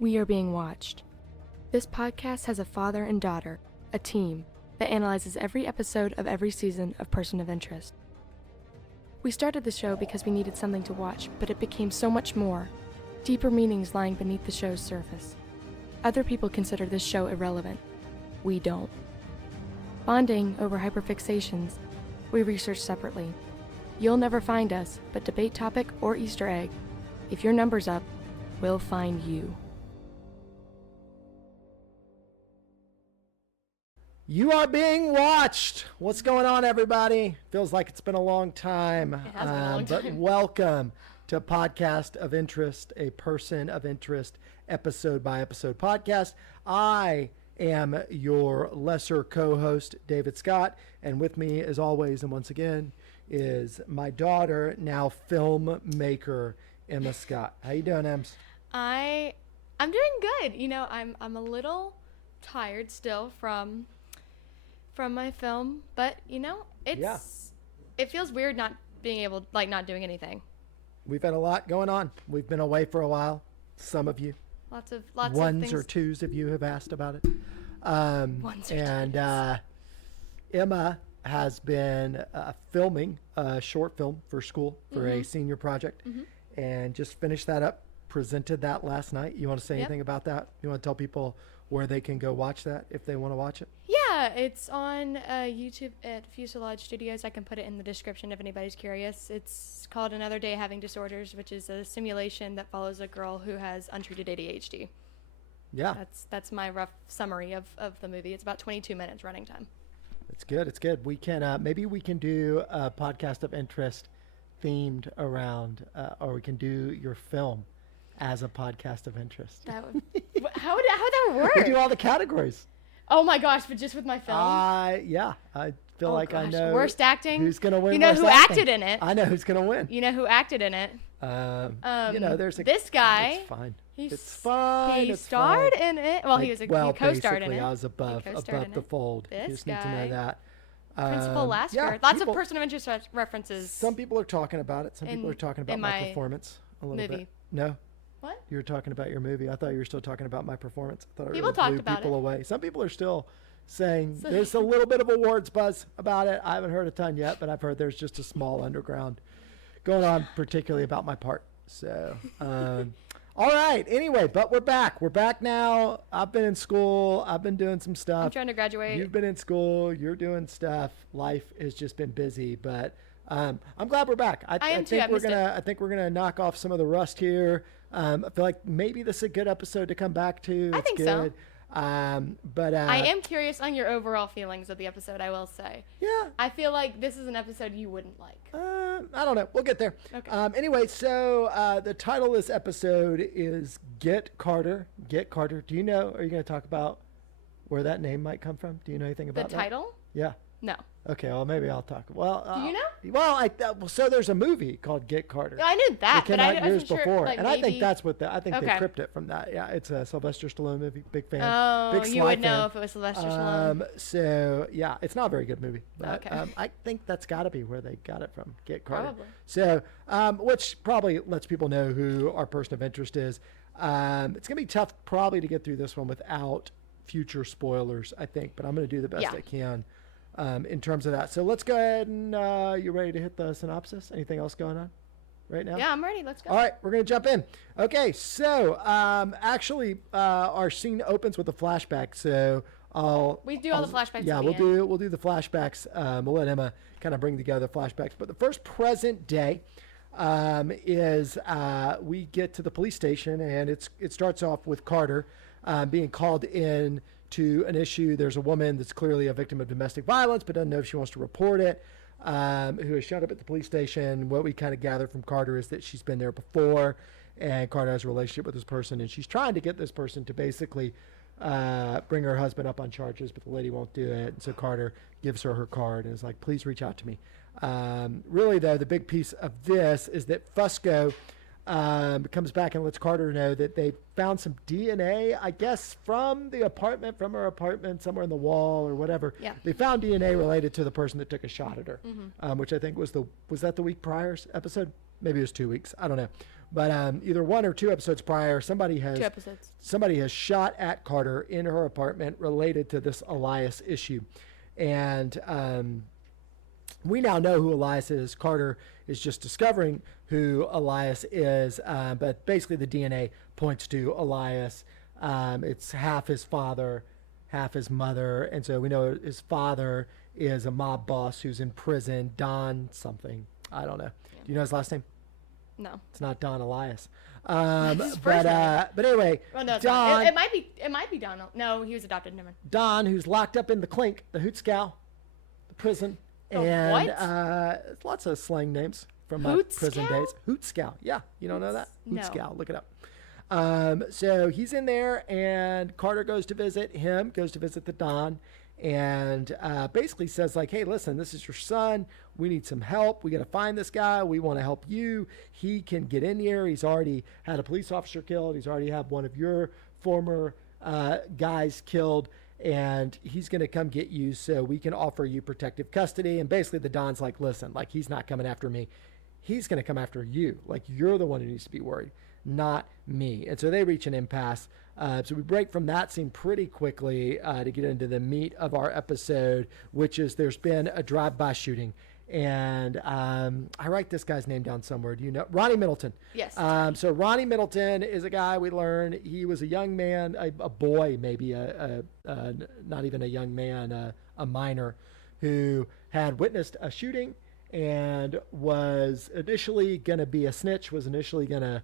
We are being watched. This podcast has a father and daughter, a team, that analyzes every episode of every season of Person of Interest. We started the show because we needed something to watch, but it became so much more, deeper meanings lying beneath the show's surface. Other people consider this show irrelevant. We don't. Bonding over hyperfixations, we research separately. You'll never find us, but debate topic or Easter egg, if your number's up, we'll find you. You are being watched. What's going on, everybody? Feels like it's been a long time. It has been a long time. But welcome to Podcast of Interest, a Person of Interest episode by episode podcast. I am your lesser co-host, David Scott, and with me, as always, and once again, is my daughter, now filmmaker, Emma Scott. How you doing, Ems? I'm doing good. You know, I'm a little tired still from my film, but you know, it feels weird not being able, not doing anything. We've had a lot going on. We've been away for a while. Some of you. Lots of ones things. or twos of you have asked about it. Ones or twos. Emma has been filming a short film for school for a senior project, and just finished that up. Presented that last night. You want to say anything about that? You want to tell people where they can go watch that if they want to watch it? Yeah, it's on YouTube at Fuselage Studios. I can put it in the description if anybody's curious. It's called Another Day Having Disorders, which is a simulation that follows a girl who has untreated ADHD. Yeah. That's my rough summary of the movie. It's about 22 minutes running time. It's good. It's good. We can maybe we can do a podcast of interest themed around, or we can do your film as a podcast of interest. That would, how would that work? We do all the categories. Oh my gosh, but just with my film? Yeah. I feel like I know. Worst acting? Who's going to win? You know who acting. acted in it? I know who's going to win. You know who acted in it? There's this guy. It's fine. It's fine. He starred in it. Well, he co-starred in it. I was above the fold. This you just guy. need to know that. Principal Lasker. Yeah, Lots of person of interest references. Some people are talking about it. Some people are talking about my performance a little movie. bit. No. What? You were talking about your movie. I thought you were still talking about my performance. I thought people talked about people it. Away. Some people are still saying there's a little bit of awards buzz about it. I haven't heard a ton yet, but I've heard there's just a small underground going on, particularly about my part. So, all right. Anyway, but we're back. We're back now. I've been in school. I've been doing some stuff. I'm trying to graduate. You've been in school. You're doing stuff. Life has just been busy, but I'm glad we're back. I think we're gonna knock off some of the rust here. I feel like maybe this is a good episode to come back to. I think so. But I am curious on your overall feelings of the episode, I will say. Yeah. I feel like this is an episode you wouldn't like. I don't know. We'll get there. Okay. Anyway, so the title of this episode is Get Carter. Get Carter. Do you know, are you going to talk about where that name might come from? Do you know anything about that? The title? Yeah. No. Okay, well, maybe I'll talk. Well, do you know? Well, so there's a movie called Get Carter. I knew that, but I years wasn't before, sure. Like, and maybe... I think that's what I think Okay. they crypted it from that. Yeah, it's a Sylvester Stallone movie. Big fan. Oh, big you would fan. know if it was Sylvester Stallone. So yeah, it's not a very good movie. But, Okay. I think that's got to be where they got it from. Get Carter. Probably. So, which probably lets people know who our person of interest is. It's gonna be tough probably to get through this one without future spoilers, I think, but I'm gonna do the best I can. In terms of that. So let's go ahead and you ready to hit the synopsis? Anything else going on right now? Yeah, I'm ready. Let's go. All right, we're going to jump in. Okay, so actually our scene opens with a flashback. So we do all the flashbacks. Yeah, we'll do the flashbacks. We'll let Emma kind of bring together flashbacks. But the first present day is we get to the police station, and it starts off with Carter being called in to an issue. There's a woman that's clearly a victim of domestic violence, but doesn't know if she wants to report it, who has shown up at the police station. What we kind of gather from Carter is that she's been there before, and Carter has a relationship with this person, and she's trying to get this person to basically bring her husband up on charges, but the lady won't do it. And so Carter gives her her card and is like, please reach out to me. Really, though, the big piece of this is that Fusco comes back and lets Carter know that they found some DNA, I guess, from her apartment, somewhere in the wall or whatever. Yeah. They found DNA related to the person that took a shot at her, which I think was that the week prior's episode? Maybe it was 2 weeks. I don't know. But either 1 or 2 episodes prior, somebody 2 episodes. somebody has shot at Carter in her apartment related to this Elias issue. And we now know who Elias is. Carter is just discovering who Elias is. But basically the DNA points to Elias. It's half his father, half his mother. And so we know his father is a mob boss who's in prison, Don something. I don't know. Yeah. Do you know his last name? No. It's not Don Elias. But anyway, well, no, Don. It might be Donald. No, he was adopted. Never mind. Don, who's locked up in the clink, the Hootscow, the prison. What? Lots of slang names from my prison days. Hootscow. Yeah, you don't know that? Hootscow. No. Look it up. So he's in there, and Carter goes to visit the Don, and basically says like, hey, listen, this is your son. We need some help. We got to find this guy. We want to help you. He can get in here. He's already had a police officer killed. He's already had one of your former guys killed, and he's going to come get you so we can offer you protective custody. And basically the Don's like, listen, like, he's not coming after me. He's going to come after you. Like, you're the one who needs to be worried, not me. And so they reach an impasse. So we break from that scene pretty quickly to get into the meat of our episode, which is there's been a drive-by shooting. And I write this guy's name down somewhere. Do you know? Ronnie Middleton. Yes. So Ronnie Middleton is a guy we learn. He was a young man, a boy, maybe not even a young man, a minor, who had witnessed a shooting and was initially going to be a snitch, was initially going to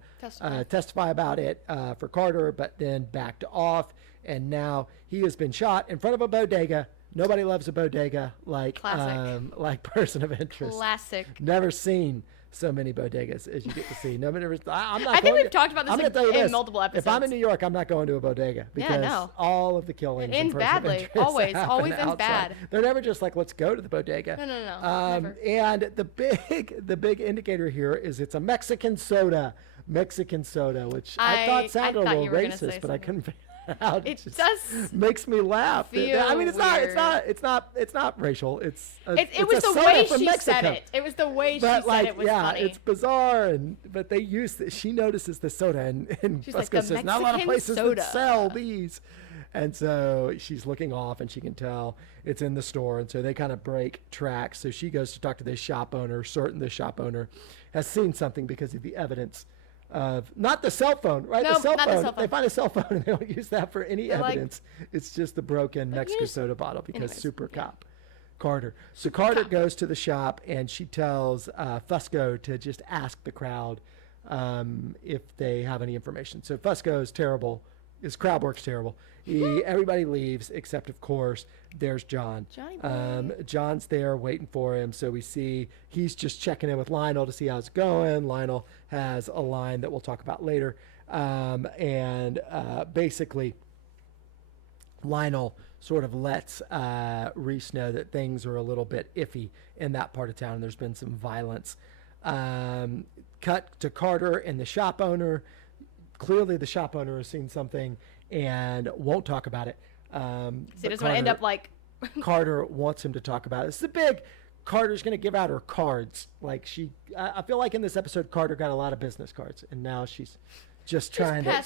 testify about it for Carter, but then backed off. And now he has been shot in front of a bodega. Nobody loves a bodega like Person of Interest. Classic. Never seen so many bodegas as you get to see. Nobody ever, I think we've talked about this in multiple episodes. If I'm in New York, I'm not going to a bodega because all of the killings ends badly. Always ends bad. They're never just like, let's go to the bodega. No. Never. And the big indicator here is it's a Mexican soda, which I thought sounded a little racist, but I couldn't figure out. It just makes me laugh. I mean, it's weird. not racial. It was the way she said it. It was the way she said it was funny. It's bizarre, but they use she notices the soda, and Fusco says, not a lot of places that sell these. And so she's looking off, and she can tell it's in the store, and so they kind of break tracks. So she goes to talk to the shop owner, certain the shop owner has seen something because of the evidence of not the cell phone, right? No, the cell not phone. the cell phone. They find a cell phone and they don't use that for any evidence. It's just the broken Mexican soda bottle because super cop Carter. So Carter goes to the shop and she tells Fusco to just ask the crowd if they have any information. So Fusco is terrible. His crowd work's terrible. Everybody leaves except, of course, there's John. John's there waiting for him. So we see he's just checking in with Lionel to see how it's going. Lionel has a line that we'll talk about later. Basically, Lionel sort of lets Reese know that things are a little bit iffy in that part of town. There's been some violence. Cut to Carter and the shop owner. Clearly, the shop owner has seen something and won't talk about it. So he doesn't want to end up like... Carter wants him to talk about it. It's the big... Carter's going to give out her cards. Like I feel like in this episode, Carter got a lot of business cards, and now she's just trying to get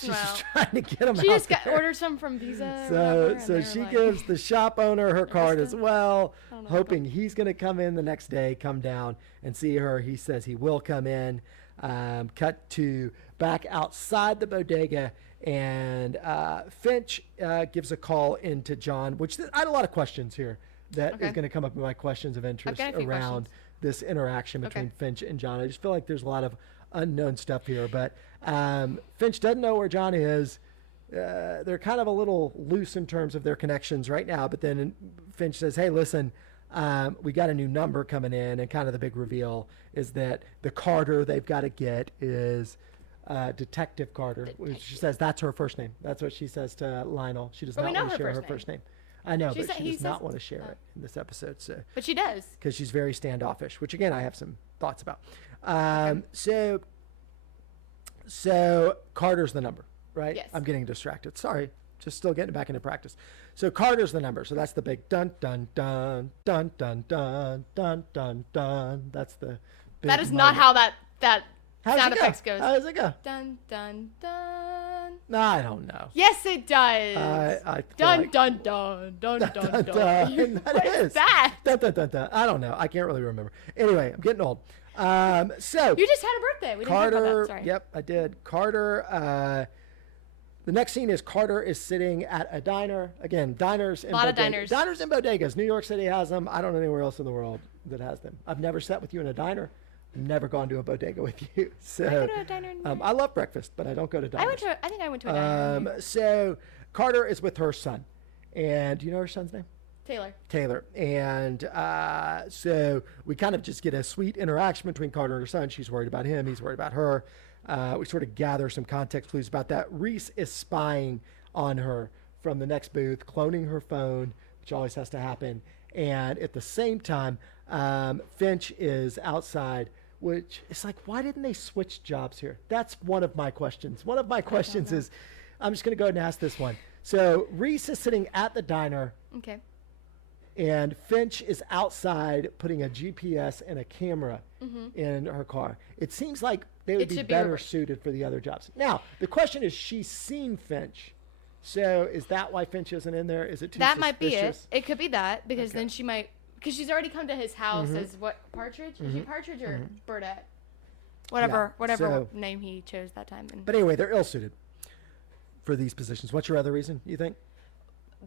them out. She just ordered some from Visa. So she gives the shop owner her card as well, hoping he's going to come in the next day, come down and see her. He says he will come in. Cut to back outside the bodega, and Finch gives a call into John, which I had a lot of questions here that is going to come up in my questions of interest around this interaction between Finch and John. I just feel like there's a lot of unknown stuff here, but Finch doesn't know where John is. They're kind of a little loose in terms of their connections right now, but then Finch says, hey, listen, we got a new number coming in, and kind of the big reveal is that the Carter they've got to get is Detective Carter. She says that's her first name. That's what she says to Lionel. She does not want to share her first name. I know, but she does not want to share it in this episode. So, but she does. Because she's very standoffish, which again I have some thoughts about. So Carter's the number, right? Yes. I'm getting distracted. Sorry. Just still getting back into practice. So Carter's the number. So that's the big dun dun dun dun dun dun dun dun dun. That's the big That is not how that Sound effects goes. How does it go? Dun, dun, dun. No, I don't know. Yes, it does. I Dun, dun, dun, dun, dun, dun, dun. What is that? Dun, dun, dun, dun. I don't know. I can't really remember. Anyway, I'm getting old. So You just had a birthday. We didn't talk about that. Sorry. Yep, I did. Carter. The next scene is Carter is sitting at a diner. Again, diners and a lot bodegas. of diners. Diners and bodegas. New York City has them. I don't know anywhere else in the world that has them. I've never sat with you in a diner. Never gone to a bodega with you. So I go to a diner. I love breakfast, but I don't go to diners. I think I went to a diner. So Carter is with her son, and do you know her son's name? Taylor. And so we kind of just get a sweet interaction between Carter and her son. She's worried about him. He's worried about her. We sort of gather some context clues about that. Reese is spying on her from the next booth, cloning her phone, which always has to happen. And at the same time, Finch is outside, which is like, why didn't they switch jobs here? That's one of my questions. One of my questions is, I'm just going to go ahead and ask this one. So Reese is sitting at the diner. Okay. And Finch is outside putting a GPS and a camera in her car. It seems like they would be better suited for the other jobs. Now, the question is, she's seen Finch. So is that why Finch isn't in there? Is it too That suspicious? might be it. It could be that, because then she might, because she's already come to his house as what, Partridge? Is she Partridge or Burdette? Whatever so, name he chose that time. But anyway, they're ill-suited for these positions. What's your other reason, you think?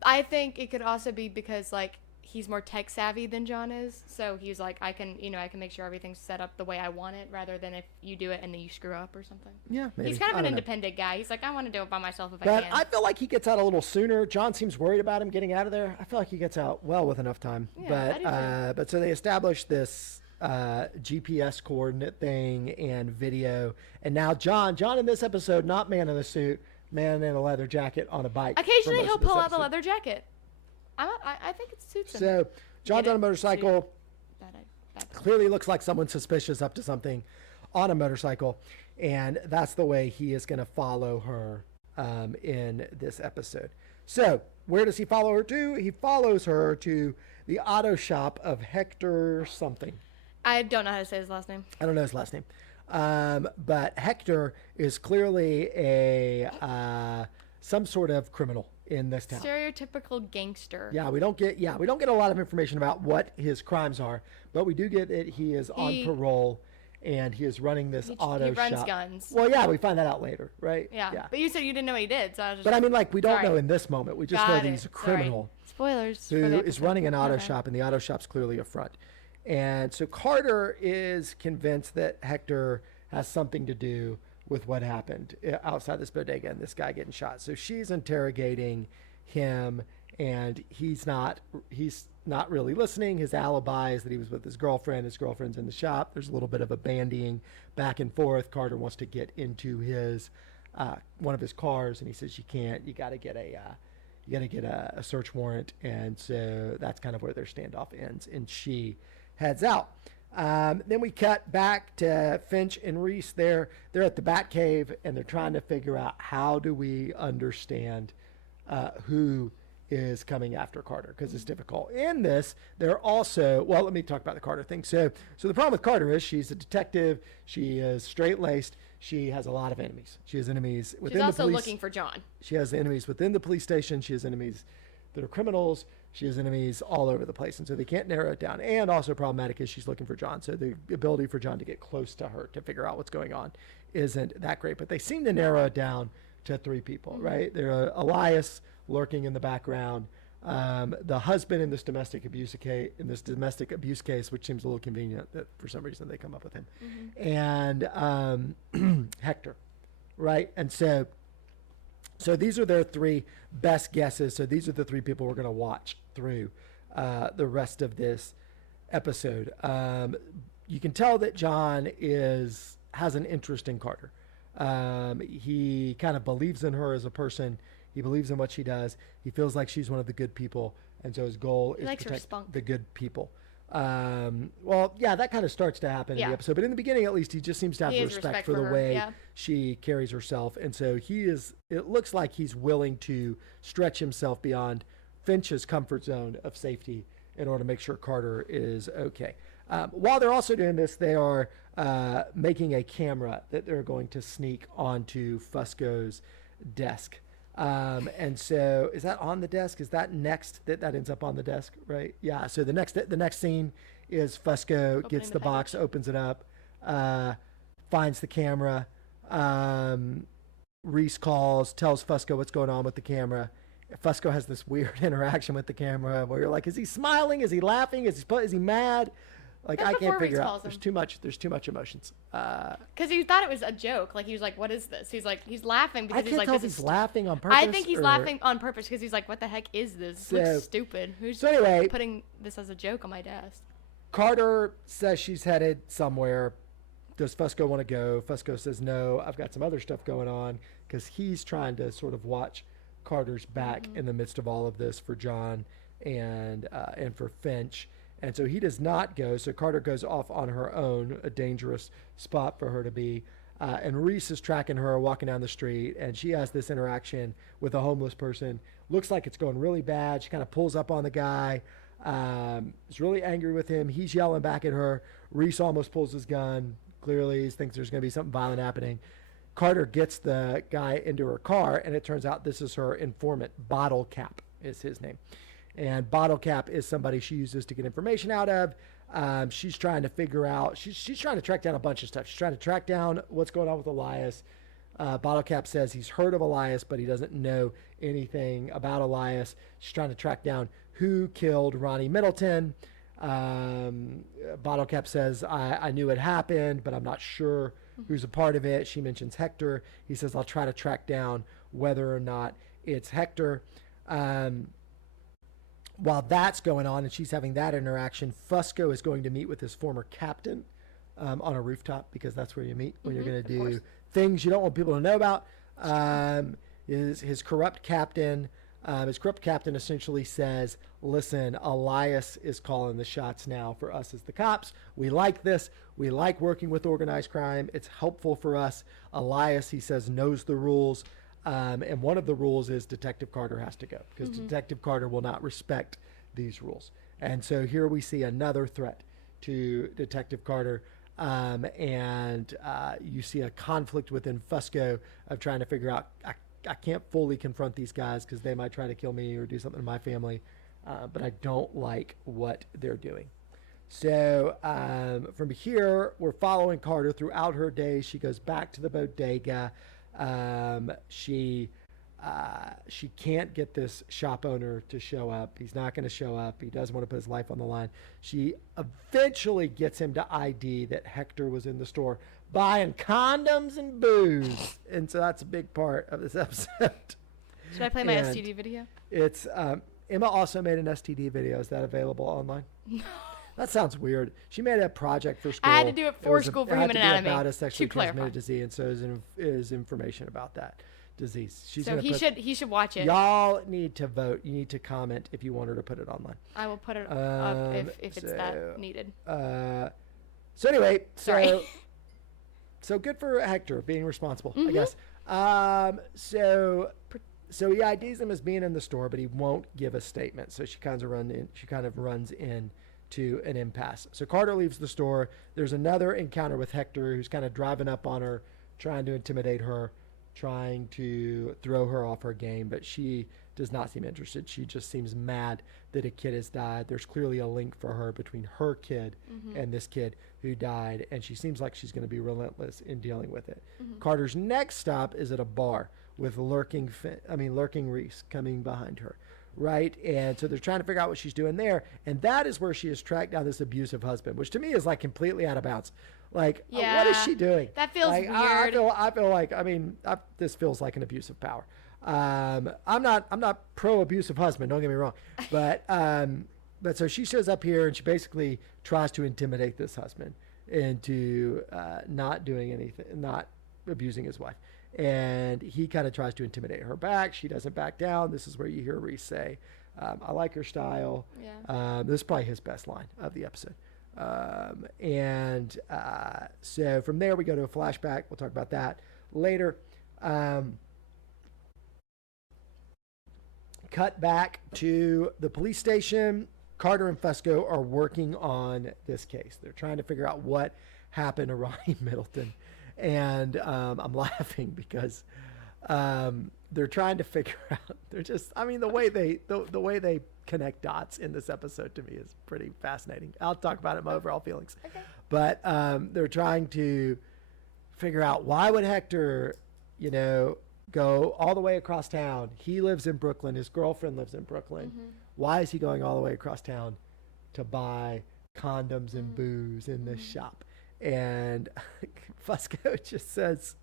I think it could also be because, like, he's more tech savvy than John is. So he's like, I can make sure everything's set up the way I want it, rather than if you do it and then you screw up or something. Yeah, maybe. He's kind of an independent guy. He's like, I want to do it by myself if I But can. I feel like he gets out a little sooner. John seems worried about him getting out of there. I feel like he gets out well with enough time. Yeah, but so they establish this GPS coordinate thing and video. And now John in this episode, not man in a suit, man in a leather jacket on a bike. Occasionally he'll pull out the leather jacket. I think it suits him. So John's on a motorcycle. Bad. Clearly looks like someone suspicious up to something on a motorcycle. And that's the way he is going to follow her in this episode. So where does he follow her to? He follows her to the auto shop of Hector something. I don't know how to say his last name. I don't know his last name. But Hector is clearly some sort of criminal in this town. Stereotypical gangster. Yeah, we don't get a lot of information about what his crimes are, but we do get that he is on parole and he is running this auto shop. He runs guns. Well, yeah, we find that out later, right? Yeah. But you said you didn't know what he did, so I was just. But I mean, like, we don't know in this moment. We just know that he's a criminal. Spoilers. Who is running an auto shop, and the auto shop's clearly a front. And so Carter is convinced that Hector has something to do with what happened outside this bodega and this guy getting shot. So she's interrogating him, and he's not really listening. His alibi is that he was with his girlfriend. His girlfriend's in the shop. There's a little bit of a bandying back and forth. Carter wants to get into his one of his cars, and he says, you can't. You got to get a search warrant. And so that's kind of where their standoff ends, and she heads out. Then we cut back to Finch and Reese. They're at the Batcave, and they're trying to figure out, how do we understand who is coming after Carter, because it's difficult. In this, they're also, well, let me talk about the Carter thing. So the problem with Carter is she's a detective. She is straight-laced. She has a lot of enemies. She has enemies within the police. She's also looking for John. She has enemies within the police station. She has enemies that are criminals. She has enemies all over the place, and so they can't narrow it down. And also problematic is she's looking for John, so the ability for John to get close to her to figure out what's going on isn't that great. But they seem to narrow it down to 3 people, right? There are Elias lurking in the background, the husband in this domestic abuse case, which seems a little convenient that for some reason they come up with him, and Hector, right? And so these are their 3 best guesses. So these are the 3 people we're going to watch through the rest of this episode. You can tell that John has an interest in Carter. He kind of believes in her as a person. He believes in what she does. He feels like she's one of the good people, and so his goal is to protect the good people. Well, yeah, that kind of starts to happen in the episode, but in the beginning, at least, he just seems to have respect for the way she carries herself, and so it looks like he's willing to stretch himself beyond Finch's comfort zone of safety in order to make sure Carter is okay. While they're also doing this, they are making a camera that they're going to sneak onto Fusco's desk. And so is that on the desk? Is that next that ends up on the desk, right? Yeah. So the next scene is Fusco gets the box, opens it up, finds the camera. Reese calls, tells Fusco what's going on with the camera. Fusco has this weird interaction with the camera where you're like, is he smiling? Is he laughing? Is he mad? Like, I can't figure out. There's too much emotions. Because he thought it was a joke. Like, he was like, what is this? He's laughing because he's like, this is laughing on purpose. I think he's laughing on purpose because he's like, what the heck is this? This looks stupid. Who's putting this as a joke on my desk? Carter says she's headed somewhere. Does Fusco want to go? Fusco says, no, I've got some other stuff going on, because he's trying to sort of watch Carter's back in the midst of all of this for John and for Finch. And so he does not go. So Carter goes off on her own, a dangerous spot for her to be. And Reese is tracking her, walking down the street, and she has this interaction with a homeless person. Looks like it's going really bad. She kind of pulls up on the guy. Is really angry with him. He's yelling back at her. Reese almost pulls his gun. Clearly, he thinks there's going to be something violent happening. Carter gets the guy into her car, and it turns out this is her informant. Bottle Cap is his name. And Bottle Cap is somebody she uses to get information out of. She's trying to figure out, she's trying to track down a bunch of stuff. She's trying to track down what's going on with Elias. Bottle Cap says he's heard of Elias, but he doesn't know anything about Elias. She's trying to track down who killed Ronnie Middleton. Bottle Cap says, I knew it happened, but I'm not sure who's a part of it. She mentions Hector. He says, I'll try to track down whether or not it's Hector. While that's going on and she's having that interaction, Fusco is going to meet with his former captain on a rooftop, because that's where you meet when you're going to do things you don't want people to know about. His corrupt captain. His corrupt captain essentially says, listen, Elias is calling the shots now for us as the cops. We like this. We like working with organized crime. It's helpful for us. Elias, he says, knows the rules. And one of the rules is Detective Carter has to go, because Detective Carter will not respect these rules. And so here we see another threat to Detective Carter. And you see a conflict within Fusco of trying to figure out, I can't fully confront these guys because they might try to kill me or do something to my family, but I don't like what they're doing. So from here, we're following Carter throughout her day. She goes back to the bodega. She can't get this shop owner to show up. He's not going to show up. He doesn't want to put his life on the line. She eventually gets him to ID that Hector was in the store buying condoms and booze. And so that's a big part of this episode. Should I play my STD video? It's Emma also made an STD video. Is that available online? No. That sounds weird. She made a project for school. I had to do it for school for human anatomy. About a sexually transmitted disease, and so is information about that disease. He should watch it. Y'all need to vote. You need to comment if you want her to put it online. I will put it up if it's that needed. So anyway, so good for Hector being responsible, I guess. So he IDs him as being in the store, but he won't give a statement. So she kind of runs in to an impasse. So Carter leaves the store. There's another encounter with Hector, who's kind of driving up on her, trying to intimidate her, trying to throw her off her game, but she does not seem interested. She just seems mad that a kid has died. There's clearly a link for her between her kid and this kid who died, and she seems like she's going to be relentless in dealing with it. Carter's next stop is at a bar with lurking Reese coming behind her. Right. And so they're trying to figure out what she's doing there. And that is where she has tracked down this abusive husband, which to me is like completely out of bounds. Like, what is she doing? That feels weird. I feel like, this feels like an abuse of power. I'm not pro abusive husband. Don't get me wrong. But so she shows up here and she basically tries to intimidate this husband into not doing anything, not abusing his wife. And he kind of tries to intimidate her back. She doesn't back down. This is where you hear Reese say, I like her style. Yeah. This is probably his best line of the episode. So from there we go to a flashback. We'll talk about that later. Cut back to the police station. Carter and Fusco are working on this case. They're trying to figure out what happen to Ronnie Middleton. And I'm laughing because they're trying to figure out. They're just, I mean, the way they connect dots in this episode to me is pretty fascinating. I'll talk about it in my overall feelings. Okay. But they're trying to figure out, why would Hector, go all the way across town? He lives in Brooklyn. His girlfriend lives in Brooklyn. Mm-hmm. Why is he going all the way across town to buy condoms and booze in this shop? And Fusco just says,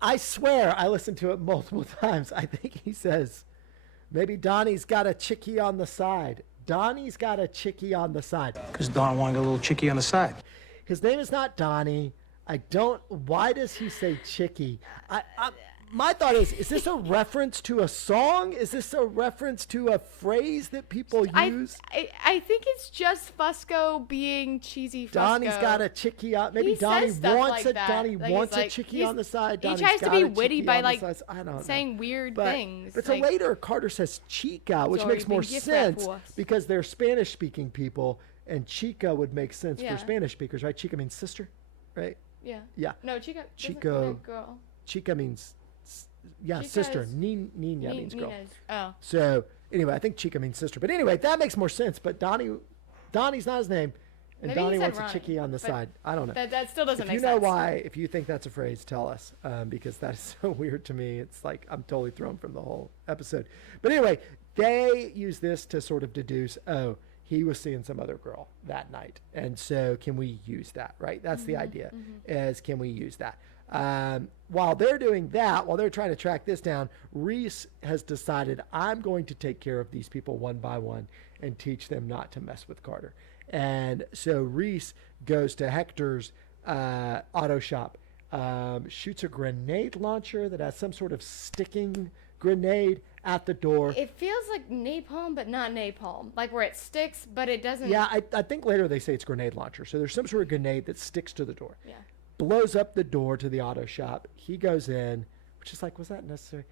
I swear I listened to it multiple times. I think he says, maybe Donnie's got a chickie on the side. Donnie's got a chickie on the side. Because Don wanted a little chickie on the side. His name is not Donnie. Why does he say chickie? My thought is this a reference to a song? Is this a reference to a phrase that people use? I think it's just Fusco being cheesy Fusco. Donnie's got a chickie on. Maybe Donnie wants a chickie on the side. He tries to be witty by saying weird things. But so later Carter says chica, which makes more sense because they're Spanish speaking people, and chica would make sense for Spanish speakers, right? Chica means sister, right? Yeah. Yeah. No, chica. Girl. Chica means sister. Nina means girl. Oh. So anyway, I think chica means sister. But anyway, that makes more sense. But Donnie's not his name, and Maybe Donnie wants Ronnie, a chickie on the side. I don't know. That still doesn't make sense. If you know why, if you think that's a phrase, tell us, because that is so weird to me. It's like I'm totally thrown from the whole episode. But anyway, they use this to sort of deduce, he was seeing some other girl that night. And so can we use that, right? That's the idea, is can we use that? While they're doing that, while they're trying to track this down, Reese has decided, I'm going to take care of these people one by one and teach them not to mess with Carter. And so Reese goes to Hector's auto shop, shoots a grenade launcher that has some sort of sticking grenade at the door. It feels like napalm, but not napalm. Like where it sticks, but it doesn't. Yeah, I think later they say it's grenade launcher. So there's some sort of grenade that sticks to the door. Yeah. Blows up the door to the auto shop. He goes in, which is like, was that necessary?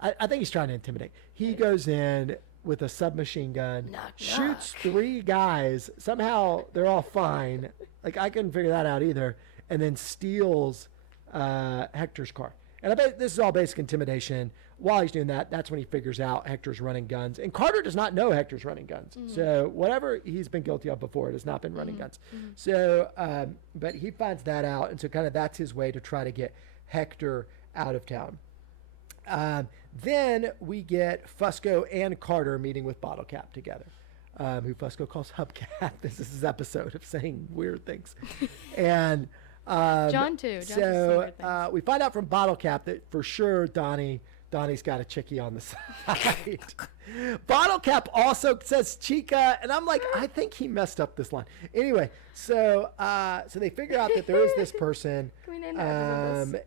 I think he's trying to intimidate. He goes in with a submachine gun, shoots 3 guys. Somehow they're all fine. Like, I couldn't figure that out either. And then steals Hector's car. And I bet this is all basic intimidation. While he's doing that, that's when he figures out Hector's running guns. And Carter does not know Hector's running guns. Mm-hmm. So whatever he's been guilty of before, it has not been running guns. Mm-hmm. So, but he finds that out. And so kind of that's his way to try to get Hector out of town. Then we get Fusco and Carter meeting with Bottle Cap together, who Fusco calls Hubcap. This is his episode of saying weird things. And John too. So we find out from Bottle Cap that for sure Donnie's got a chickie on the side. Bottle Cap also says chica, and I'm like, I think he messed up this line. Anyway, so they figure out that there is this person,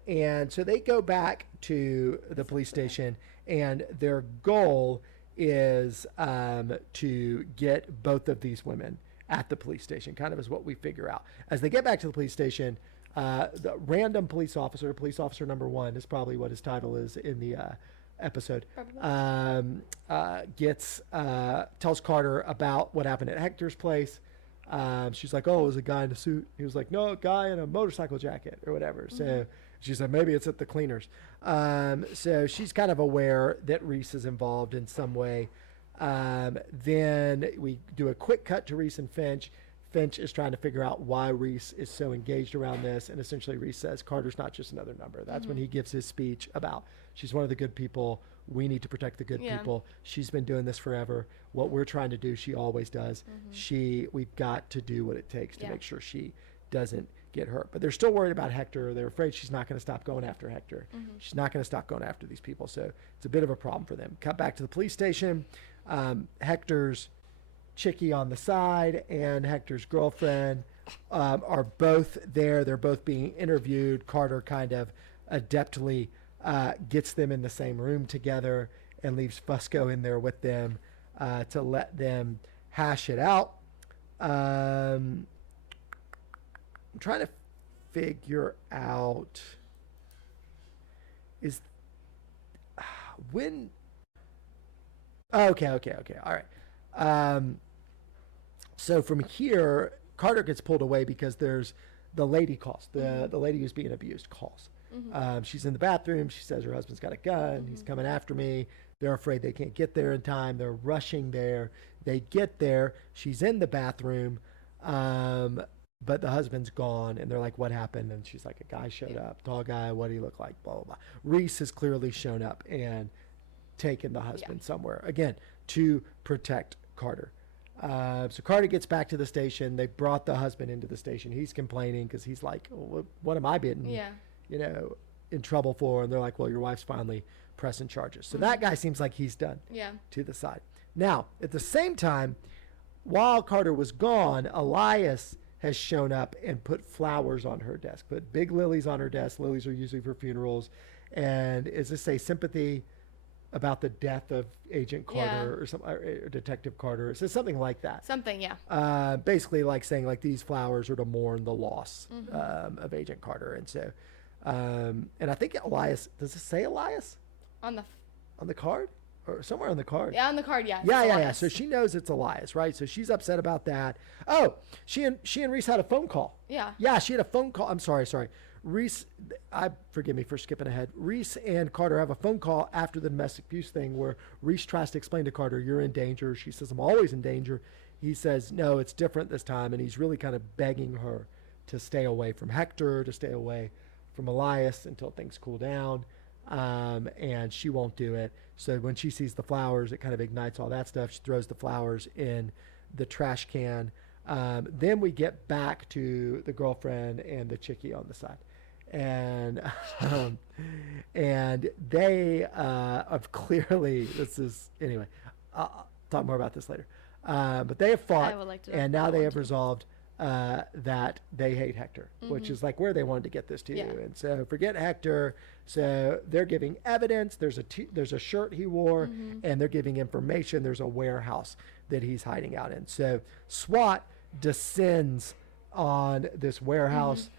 and so they go back to the police station, and their goal is to get both of these women at the police station, kind of is what we figure out. As they get back to the police station, the random police officer number 1 is probably what his title is in the episode, tells Carter about what happened at Hector's place. She's like, oh, it was a guy in a suit. He was like, no, a guy in a motorcycle jacket or whatever. Mm-hmm. So she said, maybe it's at the cleaners. So she's kind of aware that Reese is involved in some way. Then we do a quick cut to Reese and Finch. Finch is trying to figure out why Reese is so engaged around this. And essentially Reese says, Carter's not just another number. That's when he gives his speech about she's one of the good people. We need to protect the good people. She's been doing this forever. What we're trying to do, she always does. We've got to do what it takes to make sure she doesn't get hurt. But they're still worried about Hector. They're afraid she's not going to stop going after Hector. She's not going to stop going after these people. So it's a bit of a problem for them. Cut back to the police station. Hector's chickie on the side and Hector's girlfriend are both there. They're both being interviewed. Carter kind of adeptly gets them in the same room together and leaves Fusco in there with them to let them hash it out. I'm trying to figure out when. Okay. All right. So from here, Carter gets pulled away because there's the lady calls. The lady who's being abused calls. She's in the bathroom. She says her husband's got a gun. He's coming after me. They're afraid they can't get there in time. They're rushing there. They get there. She's in the bathroom, but the husband's gone. And they're like, what happened? And she's like, a guy showed up, tall guy. What do you look like? Blah, blah, blah. Reese has clearly shown up and taken the husband somewhere, again, to protect Carter. So Carter gets back to the station. They brought the husband into the station. He's complaining because he's like, what am I being, in trouble for? And they're like, well, your wife's finally pressing charges. So that guy seems like he's done to the side. Now, at the same time, while Carter was gone, Elias has shown up and put flowers on her desk, put big lilies on her desk. Lilies are usually for funerals. And is this a sympathy about the death of Agent Carter or some or Detective Carter? It says something like that. Something, yeah. Basically like saying like these flowers are to mourn the loss of Agent Carter. And so, and I think Elias, does it say Elias? On the card? Or somewhere on the card. Yeah, on the card, yeah. Yeah. So she knows it's Elias, right? So she's upset about that. Oh, she and Reese had a phone call. Yeah. Yeah, she had a phone call. I'm sorry. Reese, forgive me for skipping ahead. Reese and Carter have a phone call after the domestic abuse thing where Reese tries to explain to Carter, you're in danger. She says, I'm always in danger. He says, no, it's different this time. And he's really kind of begging her to stay away from Hector, to stay away from Elias until things cool down. And she won't do it. So when she sees the flowers, it kind of ignites all that stuff. She throws the flowers in the trash can. Then we get back to the girlfriend and the chickie on the side. And they have clearly, anyway, I'll talk more about this later. But they have fought, and now they have resolved that they hate Hector, which is like where they wanted to get this to. And so forget Hector. So they're giving evidence. There's a shirt he wore, and they're giving information. There's a warehouse that he's hiding out in. So SWAT descends on this warehouse.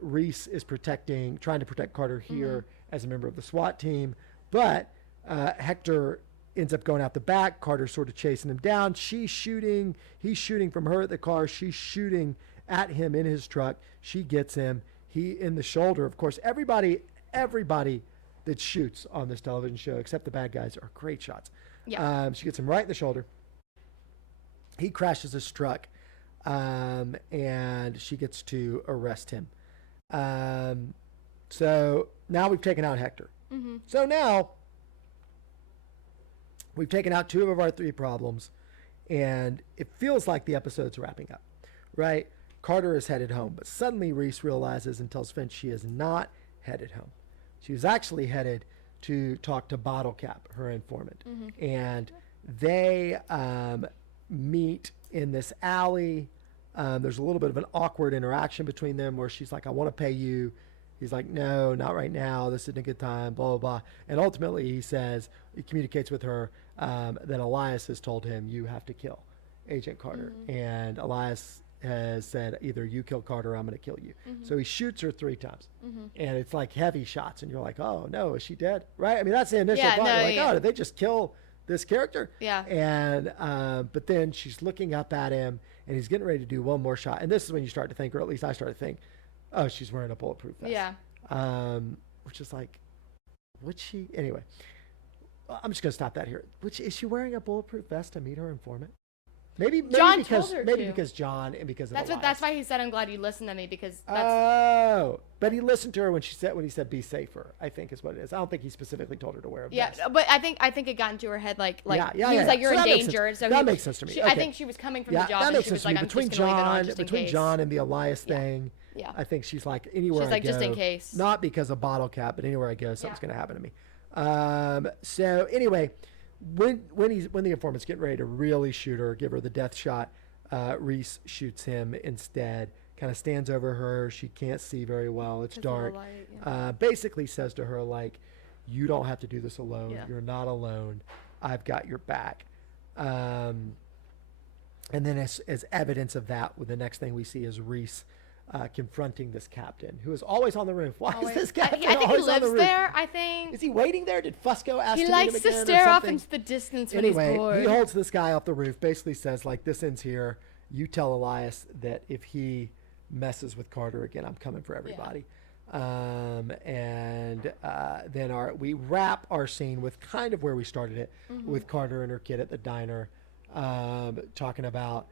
Reese is trying to protect Carter here as a member of the SWAT team, but Hector ends up going out the back. Carter's sort of chasing him down. He's shooting from her at the car. She's shooting at him in his truck. She gets him. He in the shoulder. Of course, everybody that shoots on this television show, except the bad guys, are great shots. Yeah. She gets him right in the shoulder. He crashes his truck, and she gets to arrest him. So now we've taken out Hector. So now we've taken out two of our three problems, and it feels like the episode's wrapping up, right? Carter is headed home, but suddenly Reese realizes and tells Finch she is not headed home. She was actually headed to talk to Bottle Cap, her informant, and they meet in this alley. There's a little bit of an awkward interaction between them where she's like, I want to pay you. He's like, no, not right now. This isn't a good time, blah, blah, blah. And ultimately he communicates with her that Elias has told him, you have to kill Agent Carter. And Elias has said, either you kill Carter or I'm going to kill you. So he shoots her 3 times. And it's like heavy shots. And you're like, oh, no, is she dead? Right? I mean, that's the initial thought. You're like, oh, did they just kill this character? Yeah. And but then she's looking up at him, and he's getting ready to do one more shot. And this is when you start to think, or at least I start to think, oh, she's wearing a bulletproof vest. Yeah. Which is like, would she? Anyway, I'm just going to stop that here. Is she wearing a bulletproof vest to meet her informant? Maybe because John and because of Elias. That's why he said, I'm glad you listened to me, because but he listened to her when he said be safer, I think is what it is. I don't think he specifically told her to wear a vest. Yeah, but I think it got into her head like he was like, you're in danger. So that makes sense to me. I think she was coming from the job, and she was like, I'm just going to leave it on just in case. Between John and the Elias thing, I think she's like, anywhere I go, just in case. Not because of Bottle Cap, but anywhere I go, something's going to happen to me. So anyway, when the informant's getting ready to really shoot her, give her the death shot, Reese shoots him instead, kind of stands over her. She can't see very well. It's dark. Basically says to her, like, you don't have to do this alone. Yeah. You're not alone. I've got your back. And then as evidence of that, the next thing we see is Reese confronting this captain who is always on the roof. Why is this captain I think always he lives on the roof? there, I think. Is he waiting there? Did Fusco ask him to meet him again? He likes to stare off into the distance when he's bored. He holds this guy off the roof, basically says, like, this ends here. you tell Elias that if he messes with Carter again, I'm coming for everybody. Then we wrap our scene with kind of where we started it, with Carter and her kid at the diner, talking about,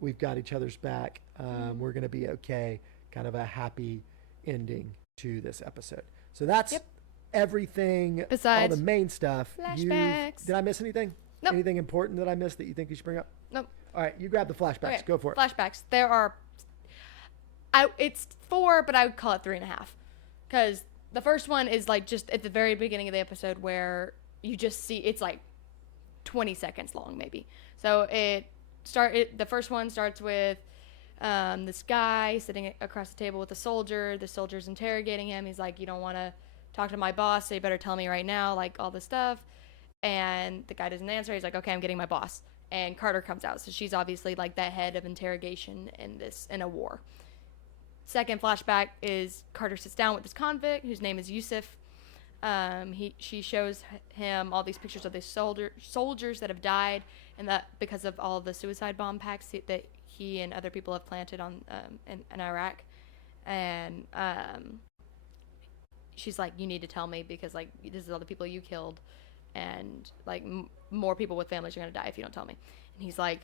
we've got each other's back. We're going to be okay. Kind of a happy ending to this episode. So that's everything. Besides all the main stuff. Flashbacks. Did I miss anything? Nope. Anything important that I missed that you think you should bring up? Nope. All right, you grab the flashbacks. Okay. Go for it. Flashbacks. There are. It's 4, but I would call it 3.5, because the first one is like just at the very beginning of the episode where you just see it's like 20 seconds long maybe. So the first one starts with this guy sitting across the table with a soldier. The soldier's interrogating him. He's like, you don't want to talk to my boss, so you better tell me right now, like all this stuff. And the guy doesn't answer. He's like, okay, I'm getting my boss. And Carter comes out. So she's obviously like the head of interrogation in a war. Second flashback is Carter sits down with this convict whose name is Yusuf. She shows him all these pictures of these soldiers that have died, and that because of all of the suicide bomb packs that he and other people have planted on in Iraq. And she's like, you need to tell me, because like this is all the people you killed, and like more people with families are gonna die if you don't tell me. And he's like,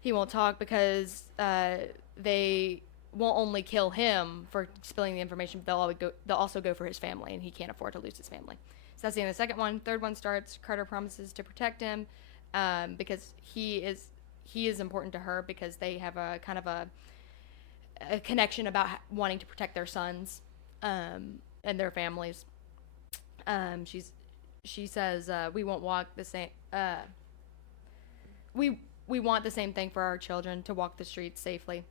he won't talk because they won't only kill him for spilling the information, but they'll also go for his family, and he can't afford to lose his family. So that's the end of the second one. Third one starts. Carter promises to protect him because he is important to her, because they have a kind of a connection about wanting to protect their sons and their families. She says we won't walk the same. We want the same thing for our children, to walk the streets safely.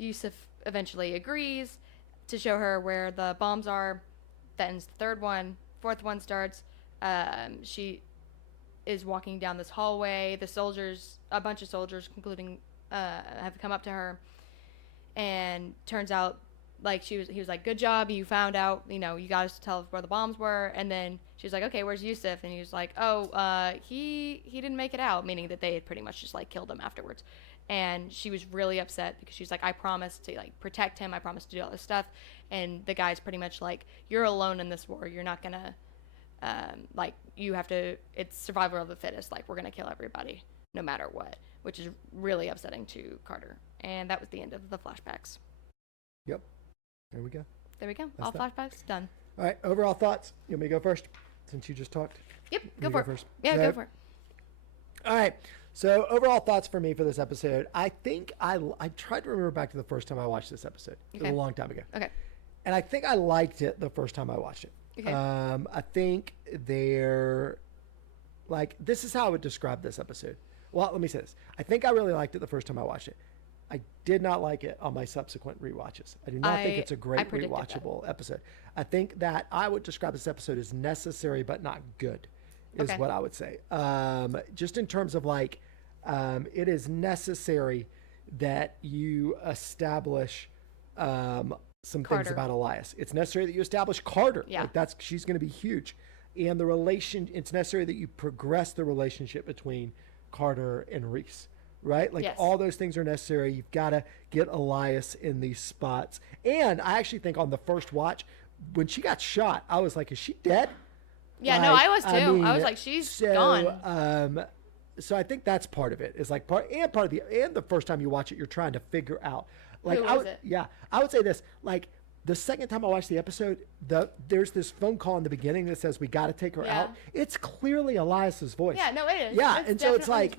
Yusuf eventually agrees to show her where the bombs are. That ends the third one. Fourth one starts. She is walking down this hallway. A bunch of soldiers, including, have come up to her, and turns out, like, he was like, good job, you found out, you got us to tell us where the bombs were. And then she was like, okay, where's Yusuf? And he was like, he didn't make it out, meaning that they had pretty much just like killed him afterwards. And she was really upset, because she's like, I promised to like protect him, I promised to do all this stuff. And the guy's pretty much like, you're alone in this war, you're not gonna like, you have to, it's survival of the fittest, like, we're gonna kill everybody no matter what, which is really upsetting to Carter. And that was the end of the flashbacks. Yep. There we go. That's all that. Flashbacks done. All right. Overall thoughts. You want me to go first, since you just talked? Yep. Go for it. First. Yeah, go for it. All right. So overall thoughts for me for this episode. I think I tried to remember back to the first time I watched this episode. Okay. It was a long time ago. Okay. And I think I liked it the first time I watched it. Okay. I think this is how I would describe this episode. Well, let me say this. I think I really liked it the first time I watched it. I did not like it on my subsequent rewatches. I do not think it's a great rewatchable episode. I think that I would describe this episode as necessary but not good, is what I would say. Just in terms of like, it is necessary that you establish some Carter. things about Elias. It's necessary that you establish Carter. Yeah. Like she's going to be huge. And it's necessary that you progress the relationship between Carter and Reese. Right? Like, all those things are necessary. You've got to get Elias in these spots. And I actually think on the first watch, when she got shot, I was like, is she dead? Yeah, no, I was too. I was like, she's gone. So I think that's part of it. Is like and the first time you watch it, you're trying to figure out. Like, who is it? Yeah, I would say this. Like, the second time I watched the episode, there's this phone call in the beginning that says we got to take her out. It's clearly Elias's voice. Yeah, no, it is. Yeah, and so it's like,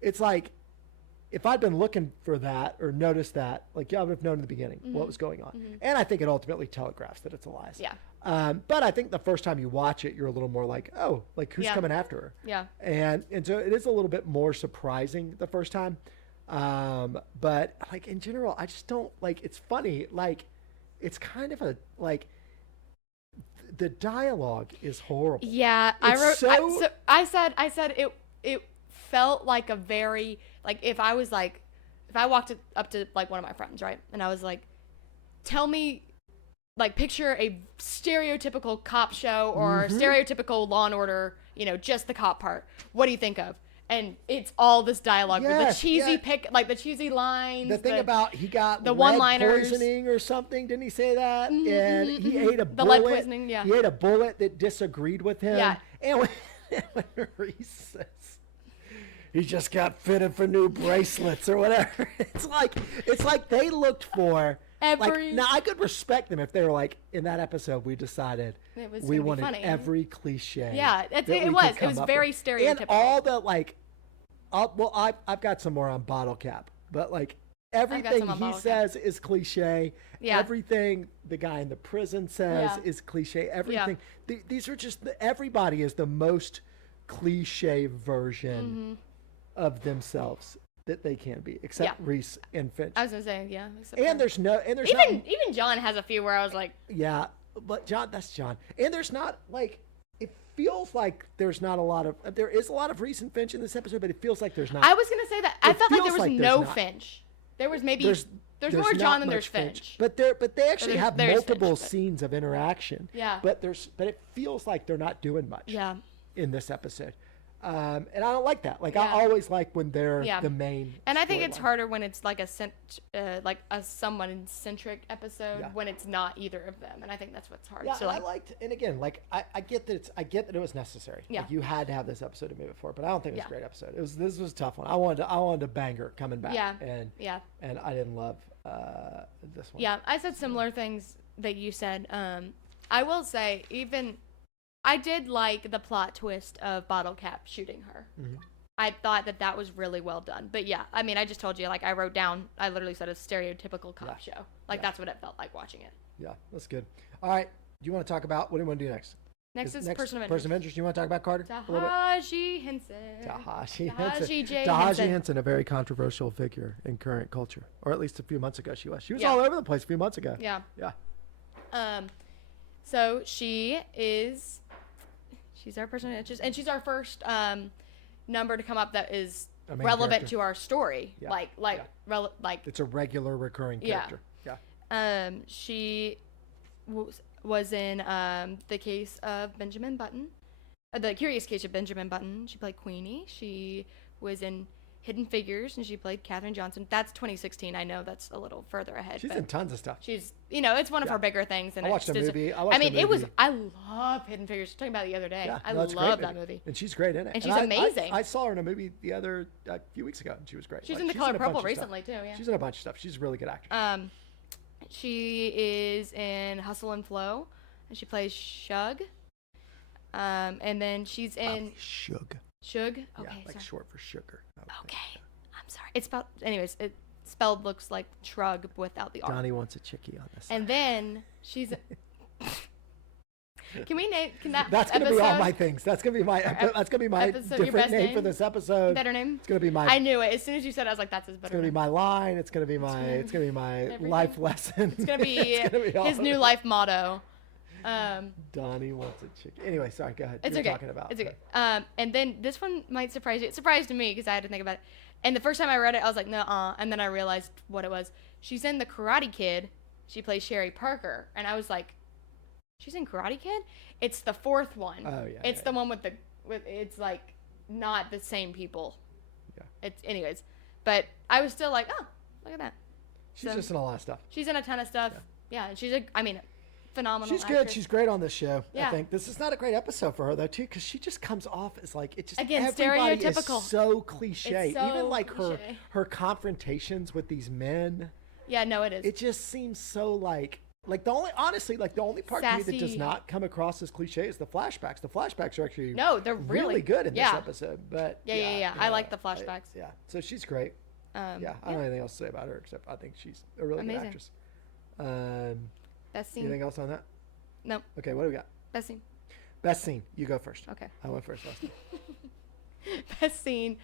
it's like. If I'd been looking for that or noticed that, like, I would have known in the beginning what was going on. Mm-hmm. And I think it ultimately telegraphs that it's Elias. Yeah. But I think the first time you watch it, you're a little more like, oh, like, who's coming after her? Yeah. And so it is a little bit more surprising the first time. But, like, in general, I just don't, like, it's funny. Like, it's kind of the dialogue is horrible. Yeah. I said it felt like a very, like, if I walked up to like one of my friends, right, and I was like, tell me, like, picture a stereotypical cop show or stereotypical Law and Order, just the cop part, what do you think of? and it's all this dialogue with the Yes, cheesy yeah. the cheesy lines. The thing about he got the lead one-liners. poisoning or something, didn't he say that? And he ate a The bullet. lead poisoning, yeah. He ate a bullet that disagreed with him. Yeah. And when Reese says, he just got fitted for new bracelets or whatever. It's like they looked for now I could respect them if they were like, in that episode we decided we wanted funny. every cliche. Yeah, that it we was. could It come was up very with. stereotypical. And all the I've got some more on Bottle Cap, but like everything some on he Bottle Cap. says is cliche. Yeah. Everything the guy in the prison says Yeah. is cliche. Everything. These are just everybody is the most cliche version of themselves that they can be, except Reese and Finch. I was gonna say, yeah. And there's even John has a few where I was like, yeah, but that's John. And there's not like, it feels like there is a lot of Reese and Finch in this episode, but it feels like there's not. I was gonna say that. I It felt like there feels was like there's no not. Finch. There was maybe there's more not John than much there's Finch. But they actually there's- have there's multiple Finch, but- scenes of interaction. Yeah. But it feels like they're not doing much. Yeah. In this episode. And I don't like that. Like I Yeah. always like when they're Yeah. the main. And I think it's storyline. harder when it's like a someone-centric episode Yeah. when it's not either of them. And I think that's what's hard. Yeah, so and I liked, and again, like I get that it was necessary. Yeah. Like, you had to have this episode to move it forward, but I don't think it was Yeah. a great episode. This was a tough one. I wanted a banger coming back. Yeah. And Yeah. and I didn't love this one. Yeah, I said similar things that you said. I will say, I did like the plot twist of Bottle Cap shooting her. Mm-hmm. I thought that was really well done. But yeah, I mean, I just told you, like, I literally said a stereotypical cop show. Like, that's what it felt like watching it. Yeah, that's good. All right, do you want to talk about what do you want to do next? Next is Person of Interest. Person of Interest. You want to talk about Carter? a little bit? Taraji Henson. Taraji Taraji J. Taraji Henson. Henson, a very controversial figure in current culture, or at least a few months ago she was. She was Yeah. all over the place a few months ago. Yeah. Yeah. So she's our person of interest, and she's our first number to come up that is A main relevant character. to our story. Yeah. Like It's a regular recurring Yeah. character. Yeah. She was in the case of Benjamin Button, the Curious Case of Benjamin Button. She played Queenie. She was in Hidden Figures, and she played Katherine Johnson. That's 2016. I know that's a little further ahead. She's but in tons of stuff. She's, it's one of Yeah. her bigger things. And I watched it's the just- movie. I mean, it was. movie. I love Hidden Figures. I was talking about it the other day. Yeah, I no, it's a love great that movie. And she's great in it. And she's I- amazing. I saw her in a movie a few weeks ago, and she was great. She's Like, in The she's Color a bunch Purple of stuff. recently too. Yeah. She's in a bunch of stuff. She's a really good actress. She is in Hustle and Flow, and she plays Shug. And then she's in Shug. Shug. Okay, Yeah, like sorry. short for sugar. Okay, I'm sorry. It's spelled. Anyways, it spelled looks like shrug without the R. Donnie wants a chickie on this. And then she's. Can we name? Can that? That's gonna be all episode- my things. That's gonna be my. That's gonna be my episode- your different best name for name? this episode. better name. It's gonna be my. I knew it as soon as you said it. I was like, "That's his It's better gonna be name." my line. It's gonna be my. It's gonna be my everything. life lesson. It's gonna be all his of new it. life motto. Donnie wants a chickie. Anyway, sorry. Go ahead. It's You're okay. Talking about. It's okay. And then this one might surprise you. It surprised me because I had to think about it. And the first time I read it, I was like, "Nuh-uh," and then I realized what it was. She's in The Karate Kid. She plays Sherry Parker, and I was like, "She's in Karate Kid?" It's the fourth one. Oh, yeah, It's yeah, the one with it's like not the same people. Yeah. It's anyways, but I was still like, "Oh, look at that." She's So- just in a lot of stuff. She's in a ton of stuff. Yeah, and she's phenomenal. She's good. actress. She's great on this show. I Yeah. think this is not a great episode for her though, too, because she just comes off as like it just Again, everybody stereotypical. is so cliche. It's so Even like cliche. her confrontations with these men, Yeah, no, it is. it just seems so like the only part to me that does Sassy. not come across as cliche is the flashbacks. The flashbacks are actually No, they're really good in yeah. this episode. But Yeah. you I know, like the flashbacks. yeah, so she's great. Yeah, I don't have anything else to say about her except I think she's a really Amazing. good actress. Best scene. Anything else on that? No, Okay, what do we got? best scene. Best scene. You go first. Okay. I went first last time. Best scene.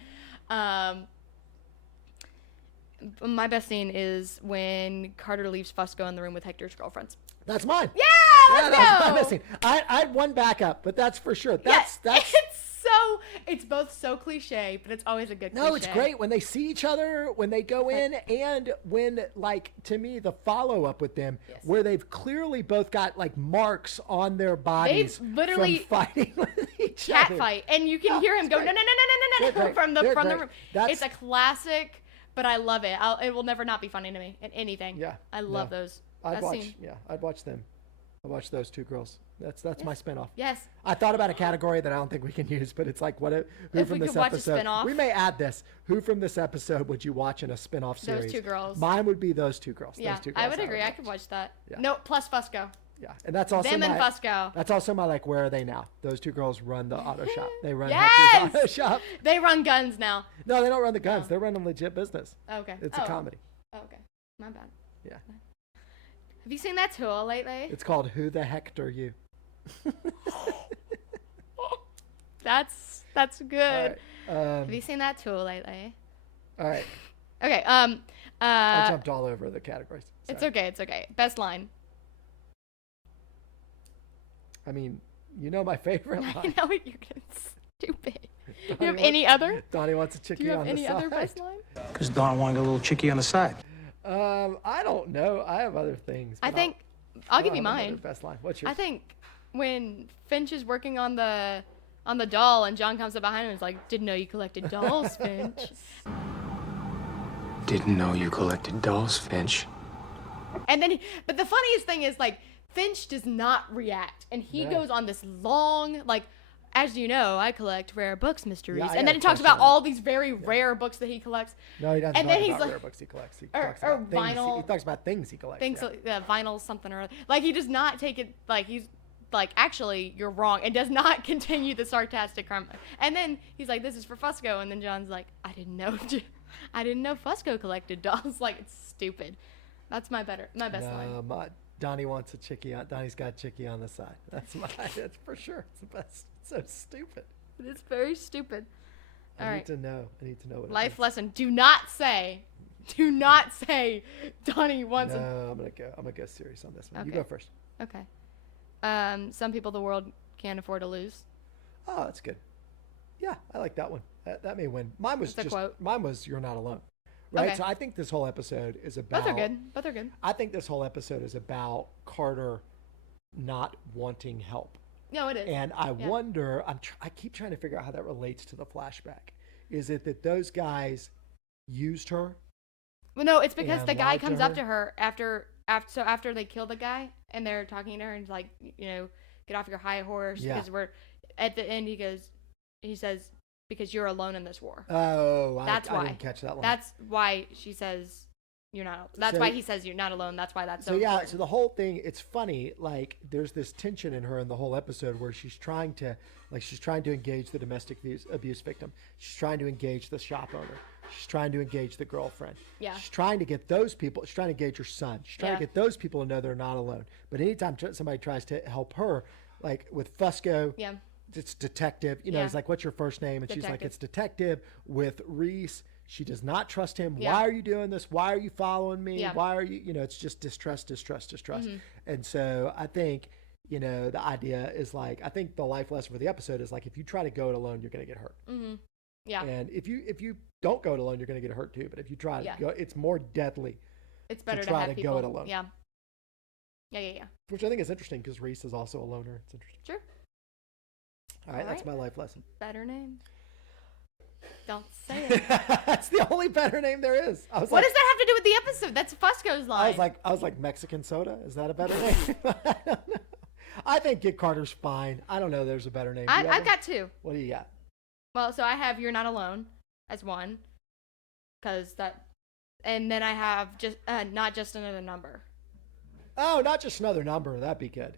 My best scene is when Carter leaves Fusco in the room with Hector's girlfriends. That's mine. Yeah, let's that's go. my best scene. I had one backup, but that's for sure. That's it's both so cliche, but it's always a good no, cliche. it's great when they see each other, when they go in, and when, like, to me, the follow-up with them, Yes. where they've clearly both got, like, marks on their bodies They've literally- from fighting with each cat fight, and you can hear him go, no, no, no, no, no, no, no, from the room. It's a classic, but I love it. It will never not be funny to me in anything. Yeah. I love those. I'd watch them. I watch those two girls. That's my spinoff. Yes. I thought about a category that I don't think we can use, but it's like who if from we this could watch episode. a spinoff. We may add this. Who from this episode would you watch in a spinoff series? Those two girls. Mine would be those two girls. Yeah, those two girls I would agree. I could watch that. Yeah. No, plus Fusco. Yeah, and that's also Them and Fusco. That's also my like. Where are they now? Those two girls run the auto shop. They run Yes! Hector's auto shop. They run guns now. No, they don't run the guns. They're running legit business. Okay. It's a comedy. Oh, okay. My bad. Yeah. Have you seen that tool lately? It's called Who the Heck Are You? That's good. All right. Have you seen that tool lately? All right. Okay. I jumped all over the categories. Sorry. It's okay. It's okay. Best line. I mean, you know my favorite line. I know what you're gonna. Stupid. Do you have any other? Donnie wants a chickie Do you have on the any side. other best line? Because Dawn wanted a little chickie on the side. I don't know. I have other things. I but think I'll give don't you have another mine. Best line. What's yours? I think when Finch is working on the doll and John comes up behind him and is like, "Didn't know you collected dolls, Finch." Didn't know you collected dolls, Finch. And then, but the funniest thing is like Finch does not react, and he goes on this long like. As you know, I collect rare books, Mr. Reese. I And then he got a talks about question on all these very rare books that he collects. No, he doesn't And talk then he's about like- rare books he collects. He or- talks or about things. vinyl. He talks about things he collects. Things yeah. vinyl something or other. Like he does not take it like he's like actually you're wrong and does not continue the sarcastic comment. And then he's like, "This is for Fusco," and then John's like, "I didn't know Fusco collected dolls." Like it's stupid. That's my best line. Donnie wants a chickie on. Donnie's got a chickie on the side. That's for sure. It's the best. It's so stupid. It's very stupid. All I right. need to know what Life it is. lesson: Do not say Donnie wants a. No, I'm gonna go serious on this one. You Okay. go first. Okay. Some people the world can't afford to lose. Oh, that's good. Yeah, I like that one. That may win. Mine was That's a quote. Mine was "You're not alone." Right. Okay. So I think this whole episode is about. Both are good. I think this whole episode is about Carter not wanting help. No, it is. And I wonder, I keep trying to figure out how that relates to the flashback. Is it that those guys used her? Well, no, it's because And the guy lied to comes up her? to her after they kill the guy and they're talking to her and he's like, get off your high horse Yeah. because we're at the end. He says because you're alone in this war. Oh, That's I why. didn't catch that one. That's why she says you're not. That's So- why he says you're not alone. That's why that's so. So yeah, important. so the whole thing, it's funny, like there's this tension in her in the whole episode where she's trying to engage the domestic abuse victim. She's trying to engage the shop owner. She's trying to engage the girlfriend. Yeah. She's trying to get those people, she's trying to engage her son. She's trying to get those people to know they're not alone. But anytime somebody tries to help her, like with Fusco, Yeah. it's detective. Yeah. He's like, "What's your first name?" And she's like, Detective. "It's detective." With Reese, she does not trust him. Yeah. Why are you doing this? Why are you following me? Yeah. Why are you? It's just distrust. And so I think, the idea is like, I think the life lesson for the episode is like, if you try to go it alone, you're going to get hurt. Mm-hmm. Yeah. And if you don't go it alone, you're going to get hurt too. But if you try to go, it's more deadly. It's better to try have to people. go it alone. Yeah. Yeah. Which I think is interesting because Reese is also a loner. It's interesting. Sure. All right, that's right. my life lesson. Better name. Don't say it. That's the only better name there is. I was What like, does that have to do with the episode? That's Fusco's line. I was like Mexican soda. Is that a better name? I don't know. I think Get Carter's fine. I don't know. There's a better name. Do you have I've one? got two. What do you got? Well, so I have You're Not Alone as one, and then I have just Not Just Another Number. Oh, not just another number. That'd be good.